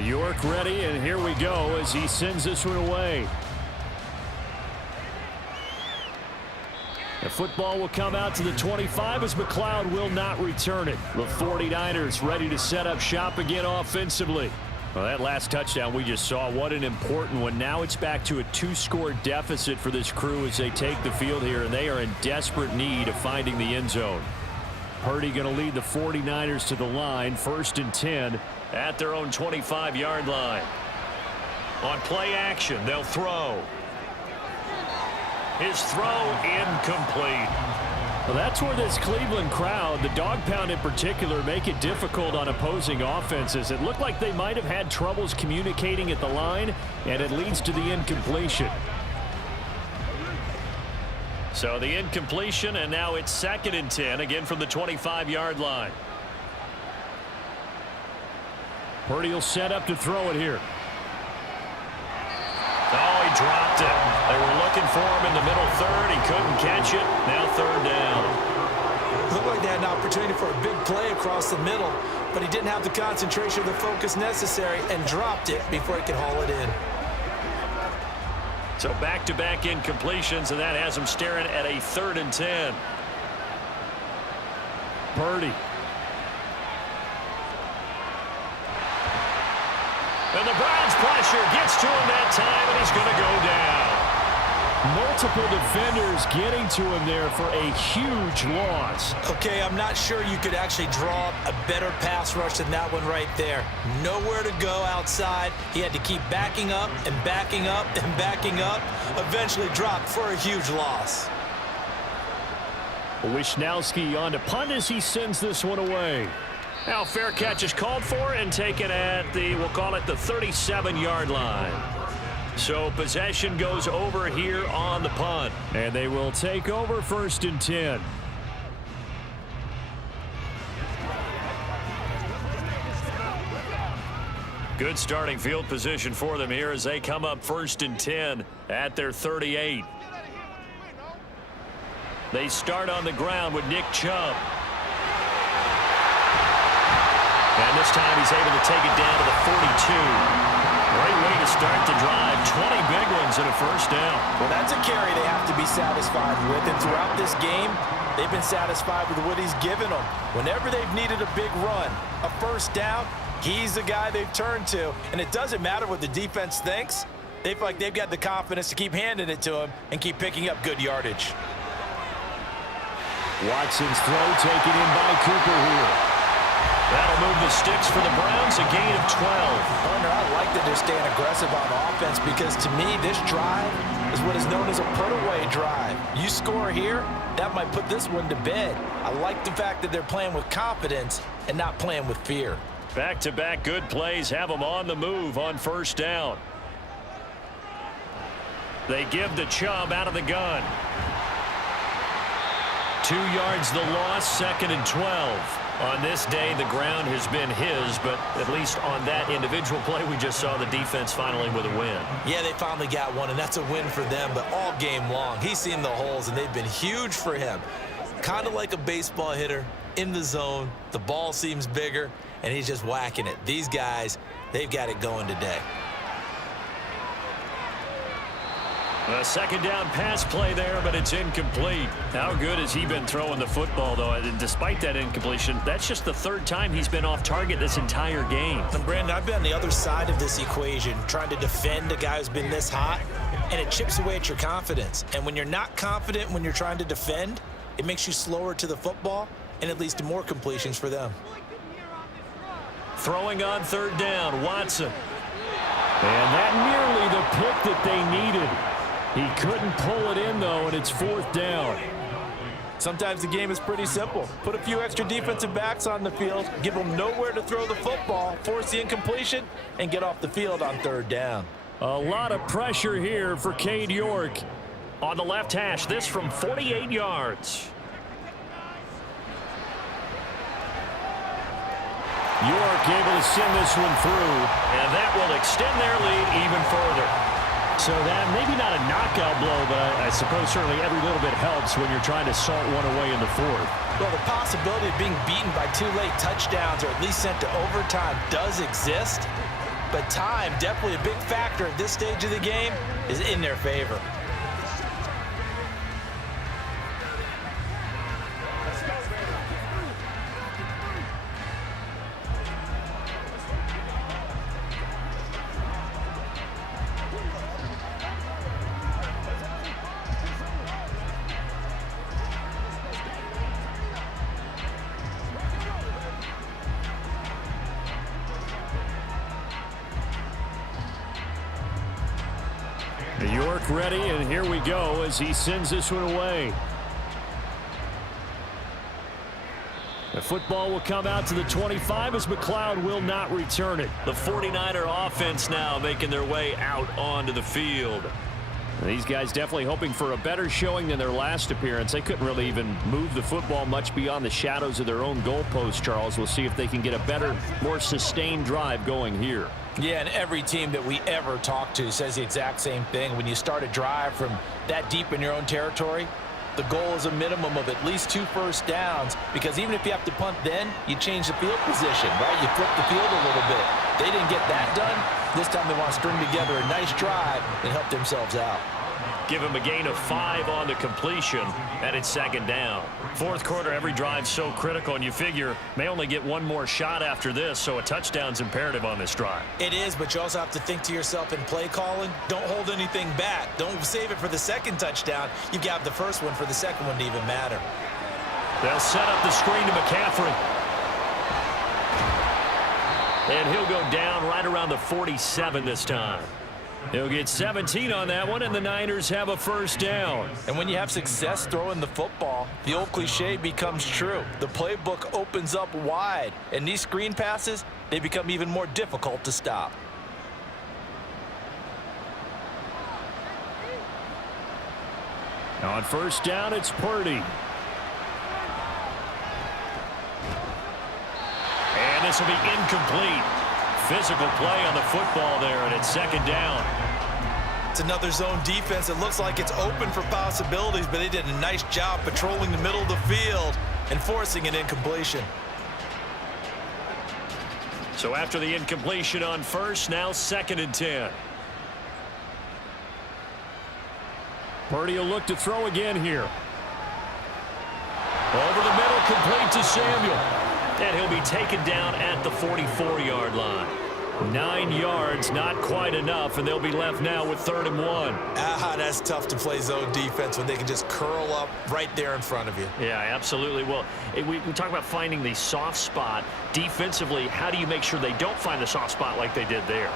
York ready, and here we go as he sends this one away. The football will come out to the 25 as McLeod will not return it. The 49ers ready to set up shop again offensively. Well, that last touchdown we just saw, what an important one. Now it's back to a two-score deficit for this crew as they take the field here, and they are in desperate need of finding the end zone. Purdy going to lead the 49ers to the line, 1st and 10. At their own 25-yard line. On play action, they'll throw. His throw incomplete. Well, that's where this Cleveland crowd, the dog pound in particular, make it difficult on opposing offenses. It looked like they might have had troubles communicating at the line, and it leads to the incompletion. So the incompletion, and now it's 2nd and 10, again from the 25-yard line. Purdy will set up to throw it here. Oh, he dropped it. They were looking for him in the middle third. He couldn't catch it. Now 3rd down. Looked like they had an opportunity for a big play across the middle, but he didn't have the concentration or the focus necessary and dropped it before he could haul it in. So back-to-back incompletions, and that has him staring at a 3rd and 10. Purdy. And the Browns pressure gets to him that time, and he's going to go down. Multiple defenders getting to him there for a huge loss. Okay, I'm not sure you could actually draw up a better pass rush than that one right there. Nowhere to go outside. He had to keep backing up and backing up and backing up. Eventually dropped for a huge loss. Wishnowski on to punt as he sends this one away. Now fair catch is called for and taken at the, we'll call it the 37-yard line. So possession goes over here on the punt. And they will take over 1st and 10. Good starting field position for them here as they come up 1st and 10 at their 38. They start on the ground with Nick Chubb. And this time he's able to take it down to the 42. Great way to start the drive. 20 big ones and a 1st down. Well, that's a carry they have to be satisfied with. And throughout this game, they've been satisfied with what he's given them. Whenever they've needed a big run, a 1st down, he's the guy they've turned to. And it doesn't matter what the defense thinks. They feel like they've got the confidence to keep handing it to him and keep picking up good yardage. Watson's throw taken in by Cooper here. That'll move the sticks for the Browns, a gain of 12. Hunter, I like that they're staying aggressive on offense because to me, this drive is what is known as a put-away drive. You score here, that might put this one to bed. I like the fact that they're playing with confidence and not playing with fear. Back-to-back good plays have them on the move on 1st down. They give the Chubb out of the gun. 2 yards the loss, 2nd and 12. On this day, the ground has been his, but at least on that individual play, we just saw the defense finally with a win. Yeah, they finally got one, and that's a win for them, but all game long, he's seen the holes, and they've been huge for him. Kind of like a baseball hitter in the zone. The ball seems bigger, and he's just whacking it. These guys, they've got it going today. A second down pass play there, but it's incomplete. How good has he been throwing the football, though? And despite that incompletion, that's just the third time he's been off target this entire game. And Brandon, I've been on the other side of this equation, trying to defend a guy who's been this hot, and it chips away at your confidence. And when you're not confident when you're trying to defend, it makes you slower to the football, and it leads to more completions for them. Throwing on third down, Watson. And that nearly the pick that they needed. He couldn't pull it in, though, and it's fourth down. Sometimes the game is pretty simple. Put a few extra defensive backs on the field, give them nowhere to throw the football, force the incompletion, and get off the field on third down. A lot of pressure here for Cade York. On the left hash, this from 48 yards. York able to send this one through. And that will extend their lead even further. So that maybe not a knockout blow, but I suppose certainly every little bit helps when you're trying to salt one away in the fourth. Well, the possibility of being beaten by 2 late touchdowns or at least sent to overtime does exist. But time, definitely a big factor at this stage of the game, is in their favor. York ready, and here we go as he sends this one away. The football will come out to the 25 as McLeod will not return it. The 49er offense now making their way out onto the field. These guys definitely hoping for a better showing than their last appearance. They couldn't really even move the football much beyond the shadows of their own goalpost, Charles. We'll see if they can get a better, more sustained drive going here. Yeah, and every team that we ever talk to says the exact same thing. When you start a drive from that deep in your own territory, the goal is a minimum of at least 2 first downs, because even if you have to punt then, you change the field position, right? You flip the field a little bit. They didn't get that done. This time they want to string together a nice drive and help themselves out. Give him a gain of 5 on the completion, and it's second down. Fourth quarter, every drive so critical, and you figure may only get one more shot after this, so a touchdown's imperative on this drive. It is, but you also have to think to yourself in play calling, don't hold anything back. Don't save it for the second touchdown. You've got the first one for the second one to even matter. They'll set up the screen to McCaffrey. And he'll go down right around the 47 this time. He'll get 17 on that one, and the Niners have a first down. And when you have success throwing the football, the old cliche becomes true. The playbook opens up wide, and these screen passes, they become even more difficult to stop. Now on first down, it's Purdy. And this will be incomplete. Physical play on the football there, and it's second down. It's another zone defense. It looks like it's open for possibilities, but they did a nice job patrolling the middle of the field and forcing an incompletion. So after the incompletion on first, now second and 10. Purdy will look to throw again here. Over the middle, complete to Samuel. And he'll be taken down at the 44-yard line. 9 yards, not quite enough, and they'll be left now with 3rd and 1. That's tough to play zone defense when they can just curl up right there in front of you. Yeah, absolutely. Well, we talk about finding the soft spot. Defensively, how do you make sure they don't find the soft spot like they did there?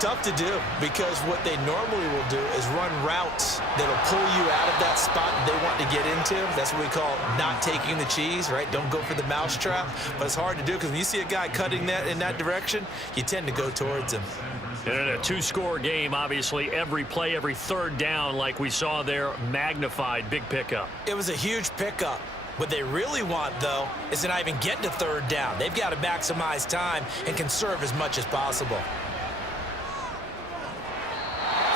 Tough to do, because what they normally will do is run routes that'll pull you out of that spot that they want to get into. That's what we call not taking the cheese, right? Don't go for the mousetrap. But it's hard to do, because when you see a guy cutting that in that direction, you tend to go towards him. And in a 2-score game, obviously, every play, every third down, like we saw there, magnified, big pickup. It was a huge pickup. What they really want, though, is to not even get to third down. They've got to maximize time and conserve as much as possible.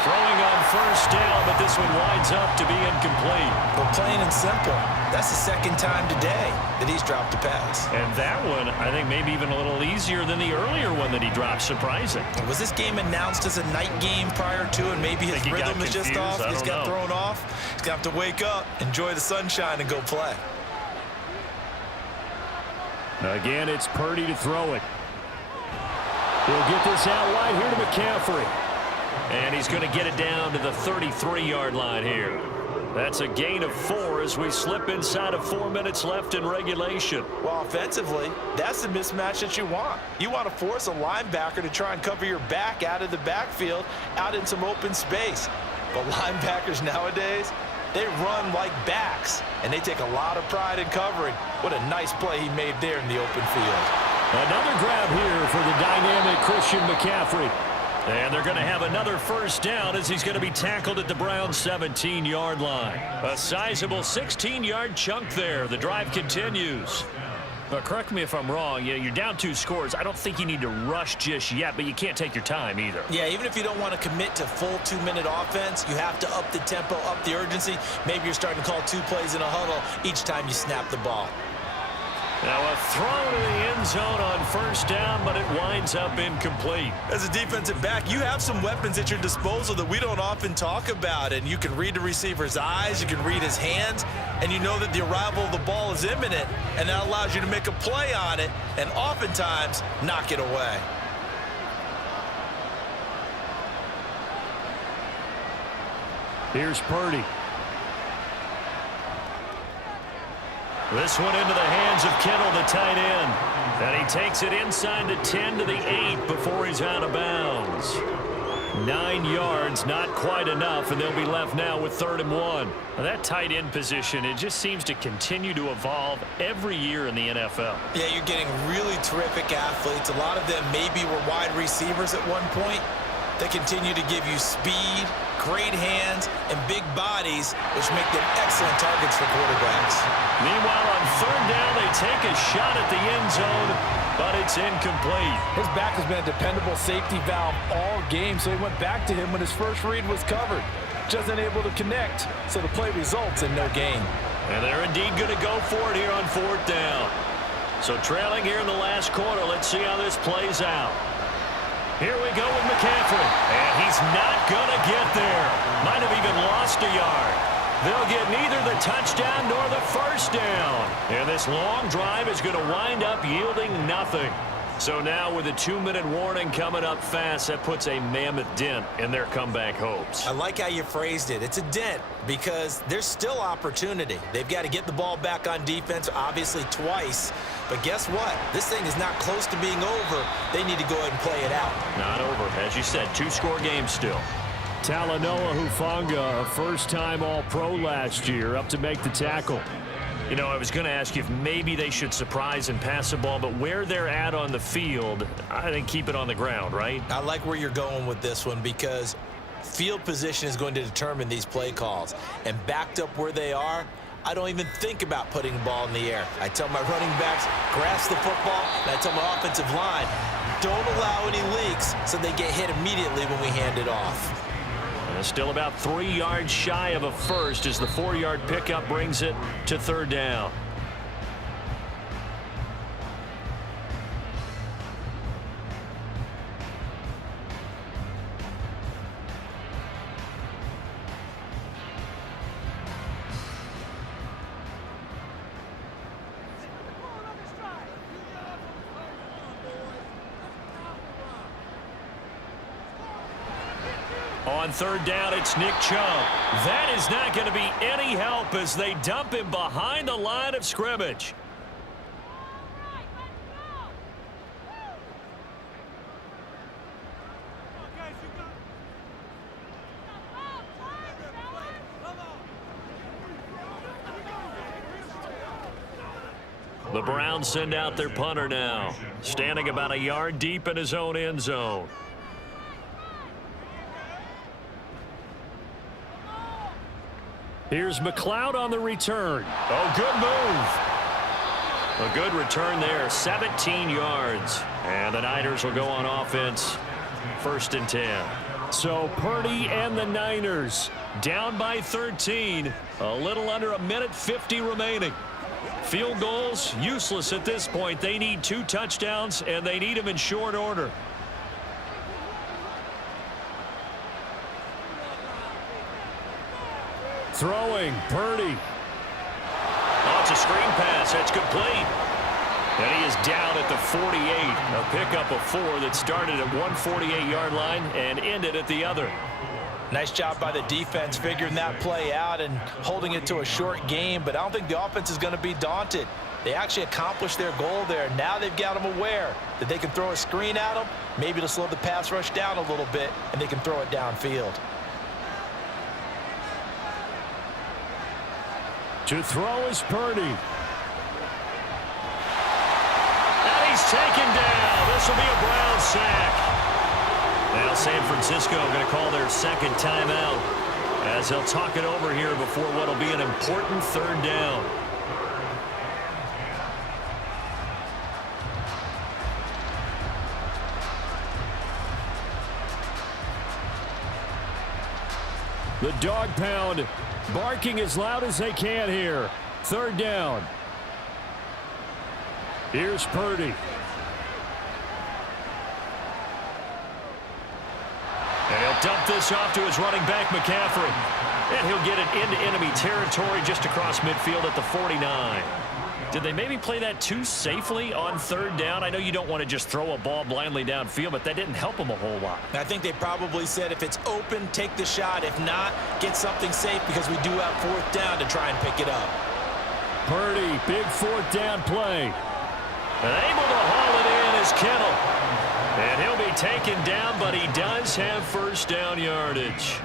Throwing on first down, but this one winds up to be incomplete. Well, plain and simple, that's the second time today that he's dropped a pass. And that one, I think, maybe even a little easier than the earlier one that he dropped. Surprising. Was this game announced as a night game prior to, and maybe his rhythm is just off? He's got thrown off. He's going to have to wake up, enjoy the sunshine, and go play. Again, it's Purdy to throw it. He'll get this out wide here to McCaffrey. And he's going to get it down to the 33-yard line here. That's a gain of 4 as we slip inside of 4 minutes left in regulation. Well, offensively, that's the mismatch that you want. You want to force a linebacker to try and cover your back out of the backfield, out in some open space. But linebackers nowadays, they run like backs, and they take a lot of pride in covering. What a nice play he made there in the open field. Another grab here for the dynamic Christian McCaffrey. And they're going to have another first down as he's going to be tackled at the Browns' 17-yard line. A sizable 16-yard chunk there. The drive continues. But correct me if I'm wrong, you're down 2 scores. I don't think you need to rush just yet, but you can't take your time either. Yeah, even if you don't want to commit to full 2-minute offense, you have to up the tempo, up the urgency. Maybe you're starting to call 2 plays in a huddle each time you snap the ball. Now a throw to the end zone on first down, but it winds up incomplete. As a defensive back, you have some weapons at your disposal that we don't often talk about, and you can read the receiver's eyes, you can read his hands, and you know that the arrival of the ball is imminent, and that allows you to make a play on it and oftentimes knock it away. Here's Purdy. This one into the hands of Kittle, the tight end. And he takes it inside the 10 to the 8 before he's out of bounds. 9 yards, not quite enough, and they'll be left now with 3rd and 1. Now that tight end position, it just seems to continue to evolve every year in the NFL. Yeah, you're getting really terrific athletes. A lot of them maybe were wide receivers at one point. They continue to give you speed, great hands, and big bodies, which make them excellent targets for quarterbacks. Meanwhile, on 3rd down, they take a shot at the end zone, but it's incomplete. His back has been a dependable safety valve all game, so he went back to him when his first read was covered. Just unable to connect, so the play results in no gain. And they're indeed going to go for it here on 4th down. So trailing here in the last quarter, let's see how this plays out. Here we go with McCaffrey, and he's not going to get there. Might have even lost a yard. They'll get neither the touchdown nor the first down. And this long drive is going to wind up yielding nothing. So now with a 2-minute warning coming up fast, that puts a mammoth dent in their comeback hopes. I like how you phrased it. It's a dent because there's still opportunity. They've got to get the ball back on defense, obviously twice. But guess what? This thing is not close to being over. They need to go ahead and play it out. Not over. As you said, 2-score game still. Talanoa Hufanga, a first-time All-Pro last year, up to make the tackle. You know, I was going to ask you if maybe they should surprise and pass the ball, but where they're at on the field, I think keep it on the ground, right? I like where you're going with this one because field position is going to determine these play calls. And backed up where they are, I don't even think about putting the ball in the air. I tell my running backs, grasp the football, and I tell my offensive line, don't allow any leaks so they get hit immediately when we hand it off. Still about 3 yards shy of a first as the 4-yard pickup brings it to 3rd down. On 3rd down, it's Nick Chubb. That is not going to be any help as they dump him behind the line of scrimmage. The Browns send out their punter now, standing about a yard deep in his own end zone. Here's McLeod on the return. Oh, good move. A good return there, 17 yards. And the Niners will go on offense, 1st and 10. So Purdy and the Niners down by 13. A little under a minute 50 remaining. Field goals useless at this point. They need 2 touchdowns, and they need them in short order. Throwing, Purdy. Oh, it's a screen pass. That's complete. And he is down at the 48. A pickup of 4 that started at 148-yard line and ended at the other. Nice job by the defense figuring that play out and holding it to a short game, but I don't think the offense is going to be daunted. They actually accomplished their goal there. Now they've got them aware that they can throw a screen at them, maybe to slow the pass rush down a little bit, and they can throw it downfield. To throw is Purdy. And he's taken down. This will be a Brown sack. Now San Francisco going to call their second timeout as they'll talk it over here before what will be an important 3rd down. The dog pound barking as loud as they can here. 3rd down. Here's Purdy. And he'll dump this off to his running back, McCaffrey. And he'll get it into enemy territory just across midfield at the 49. Did they maybe play that too safely on 3rd down? I know you don't want to just throw a ball blindly downfield, but that didn't help them a whole lot. I think they probably said if it's open, take the shot. If not, get something safe because we do have 4th down to try and pick it up. Purdy, big 4th down play. And able to haul it in is Kittle. And he'll be taken down, but he does have 1st down yardage.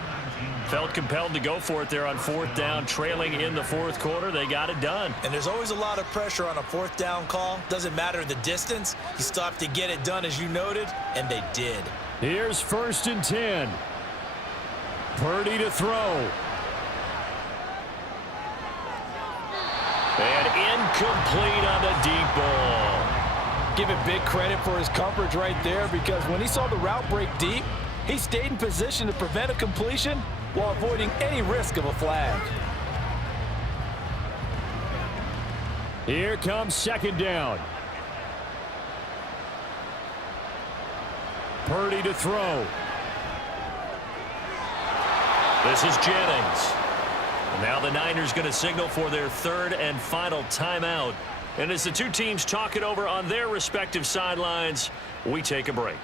Felt compelled to go for it there on 4th down, trailing in the 4th quarter. They got it done. And there's always a lot of pressure on a 4th down call. Doesn't matter the distance. You still have to get it done, as you noted, and they did. Here's 1st and 10. Purdy to throw. And incomplete on the deep ball. Give it big credit for his coverage right there, because when he saw the route break deep, he stayed in position to prevent a completion while avoiding any risk of a flag. Here comes 2nd down. Purdy to throw. This is Jennings. And now the Niners going to signal for their 3rd and final timeout. And as the 2 teams talk it over on their respective sidelines, we take a break.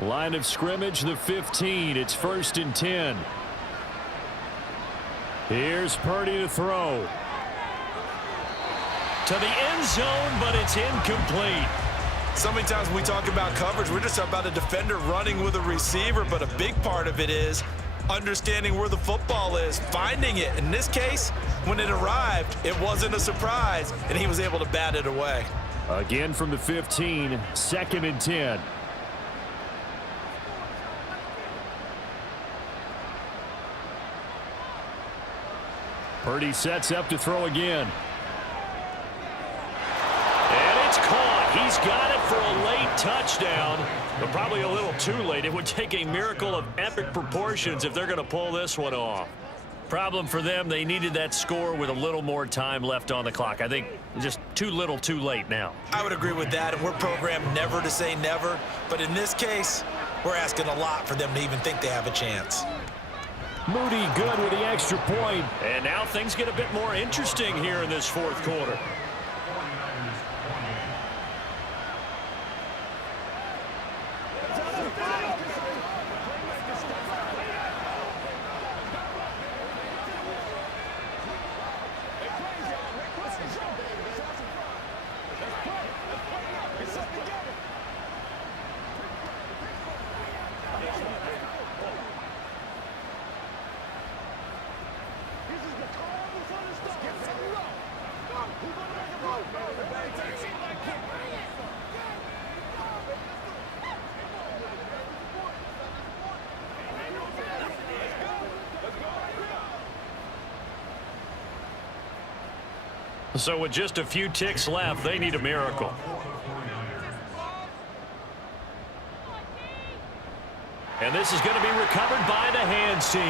Line of scrimmage, the 15. It's 1st and 10. Here's Purdy to throw. To the end zone, but it's incomplete. So many times when we talk about coverage, we're just about a defender running with a receiver, but a big part of it is understanding where the football is, finding it. In this case, when it arrived, it wasn't a surprise, and he was able to bat it away. Again from the 15, 2nd and 10. Purdy sets up to throw again. And it's caught. He's got it for a late touchdown, but probably a little too late. It would take a miracle of epic proportions if they're going to pull this one off. Problem for them, they needed that score with a little more time left on the clock. I think just too little too late now. I would agree with that, and we're programmed never to say never. But in this case, we're asking a lot for them to even think they have a chance. Moody good with the extra point. And now things get a bit more interesting here in this 4th quarter. So with just a few ticks left, they need a miracle. And this is going to be recovered by the hands team.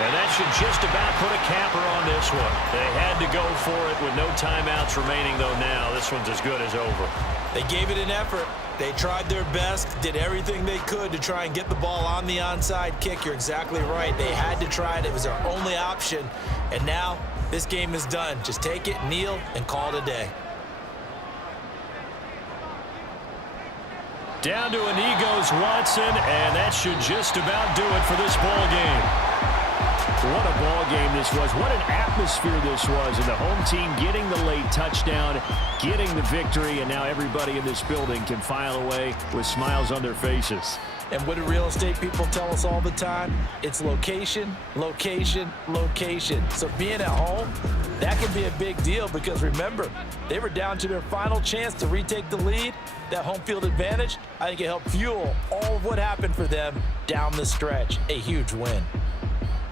And that should just about put a capper on this one. They had to go for it with no timeouts remaining, though now. This one's as good as over. They gave it an effort. They tried their best, did everything they could to try and get the ball on the onside kick. You're exactly right. They had to try it. It was their only option. And now this game is done. Just take it, kneel, and call it a day. Down to a knee goes Watson, and that should just about do it for this ball game. What a ball game this was. What an atmosphere this was. And the home team getting the late touchdown, getting the victory, and now everybody in this building can file away with smiles on their faces. And what do real estate people tell us all the time? It's location, location, location. So being at home, that can be a big deal because remember, they were down to their final chance to retake the lead. That home field advantage, I think it helped fuel all of what happened for them down the stretch. A huge win.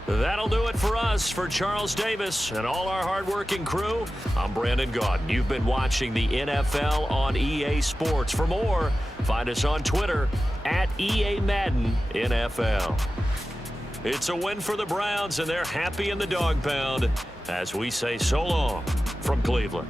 That'll do it for us. For Charles Davis and all our hardworking crew, I'm Brandon Gaudin. You've been watching the NFL on EA Sports. For more, find us on Twitter at EA Madden NFL. It's a win for the Browns, and they're happy in the dog pound as we say so long from Cleveland.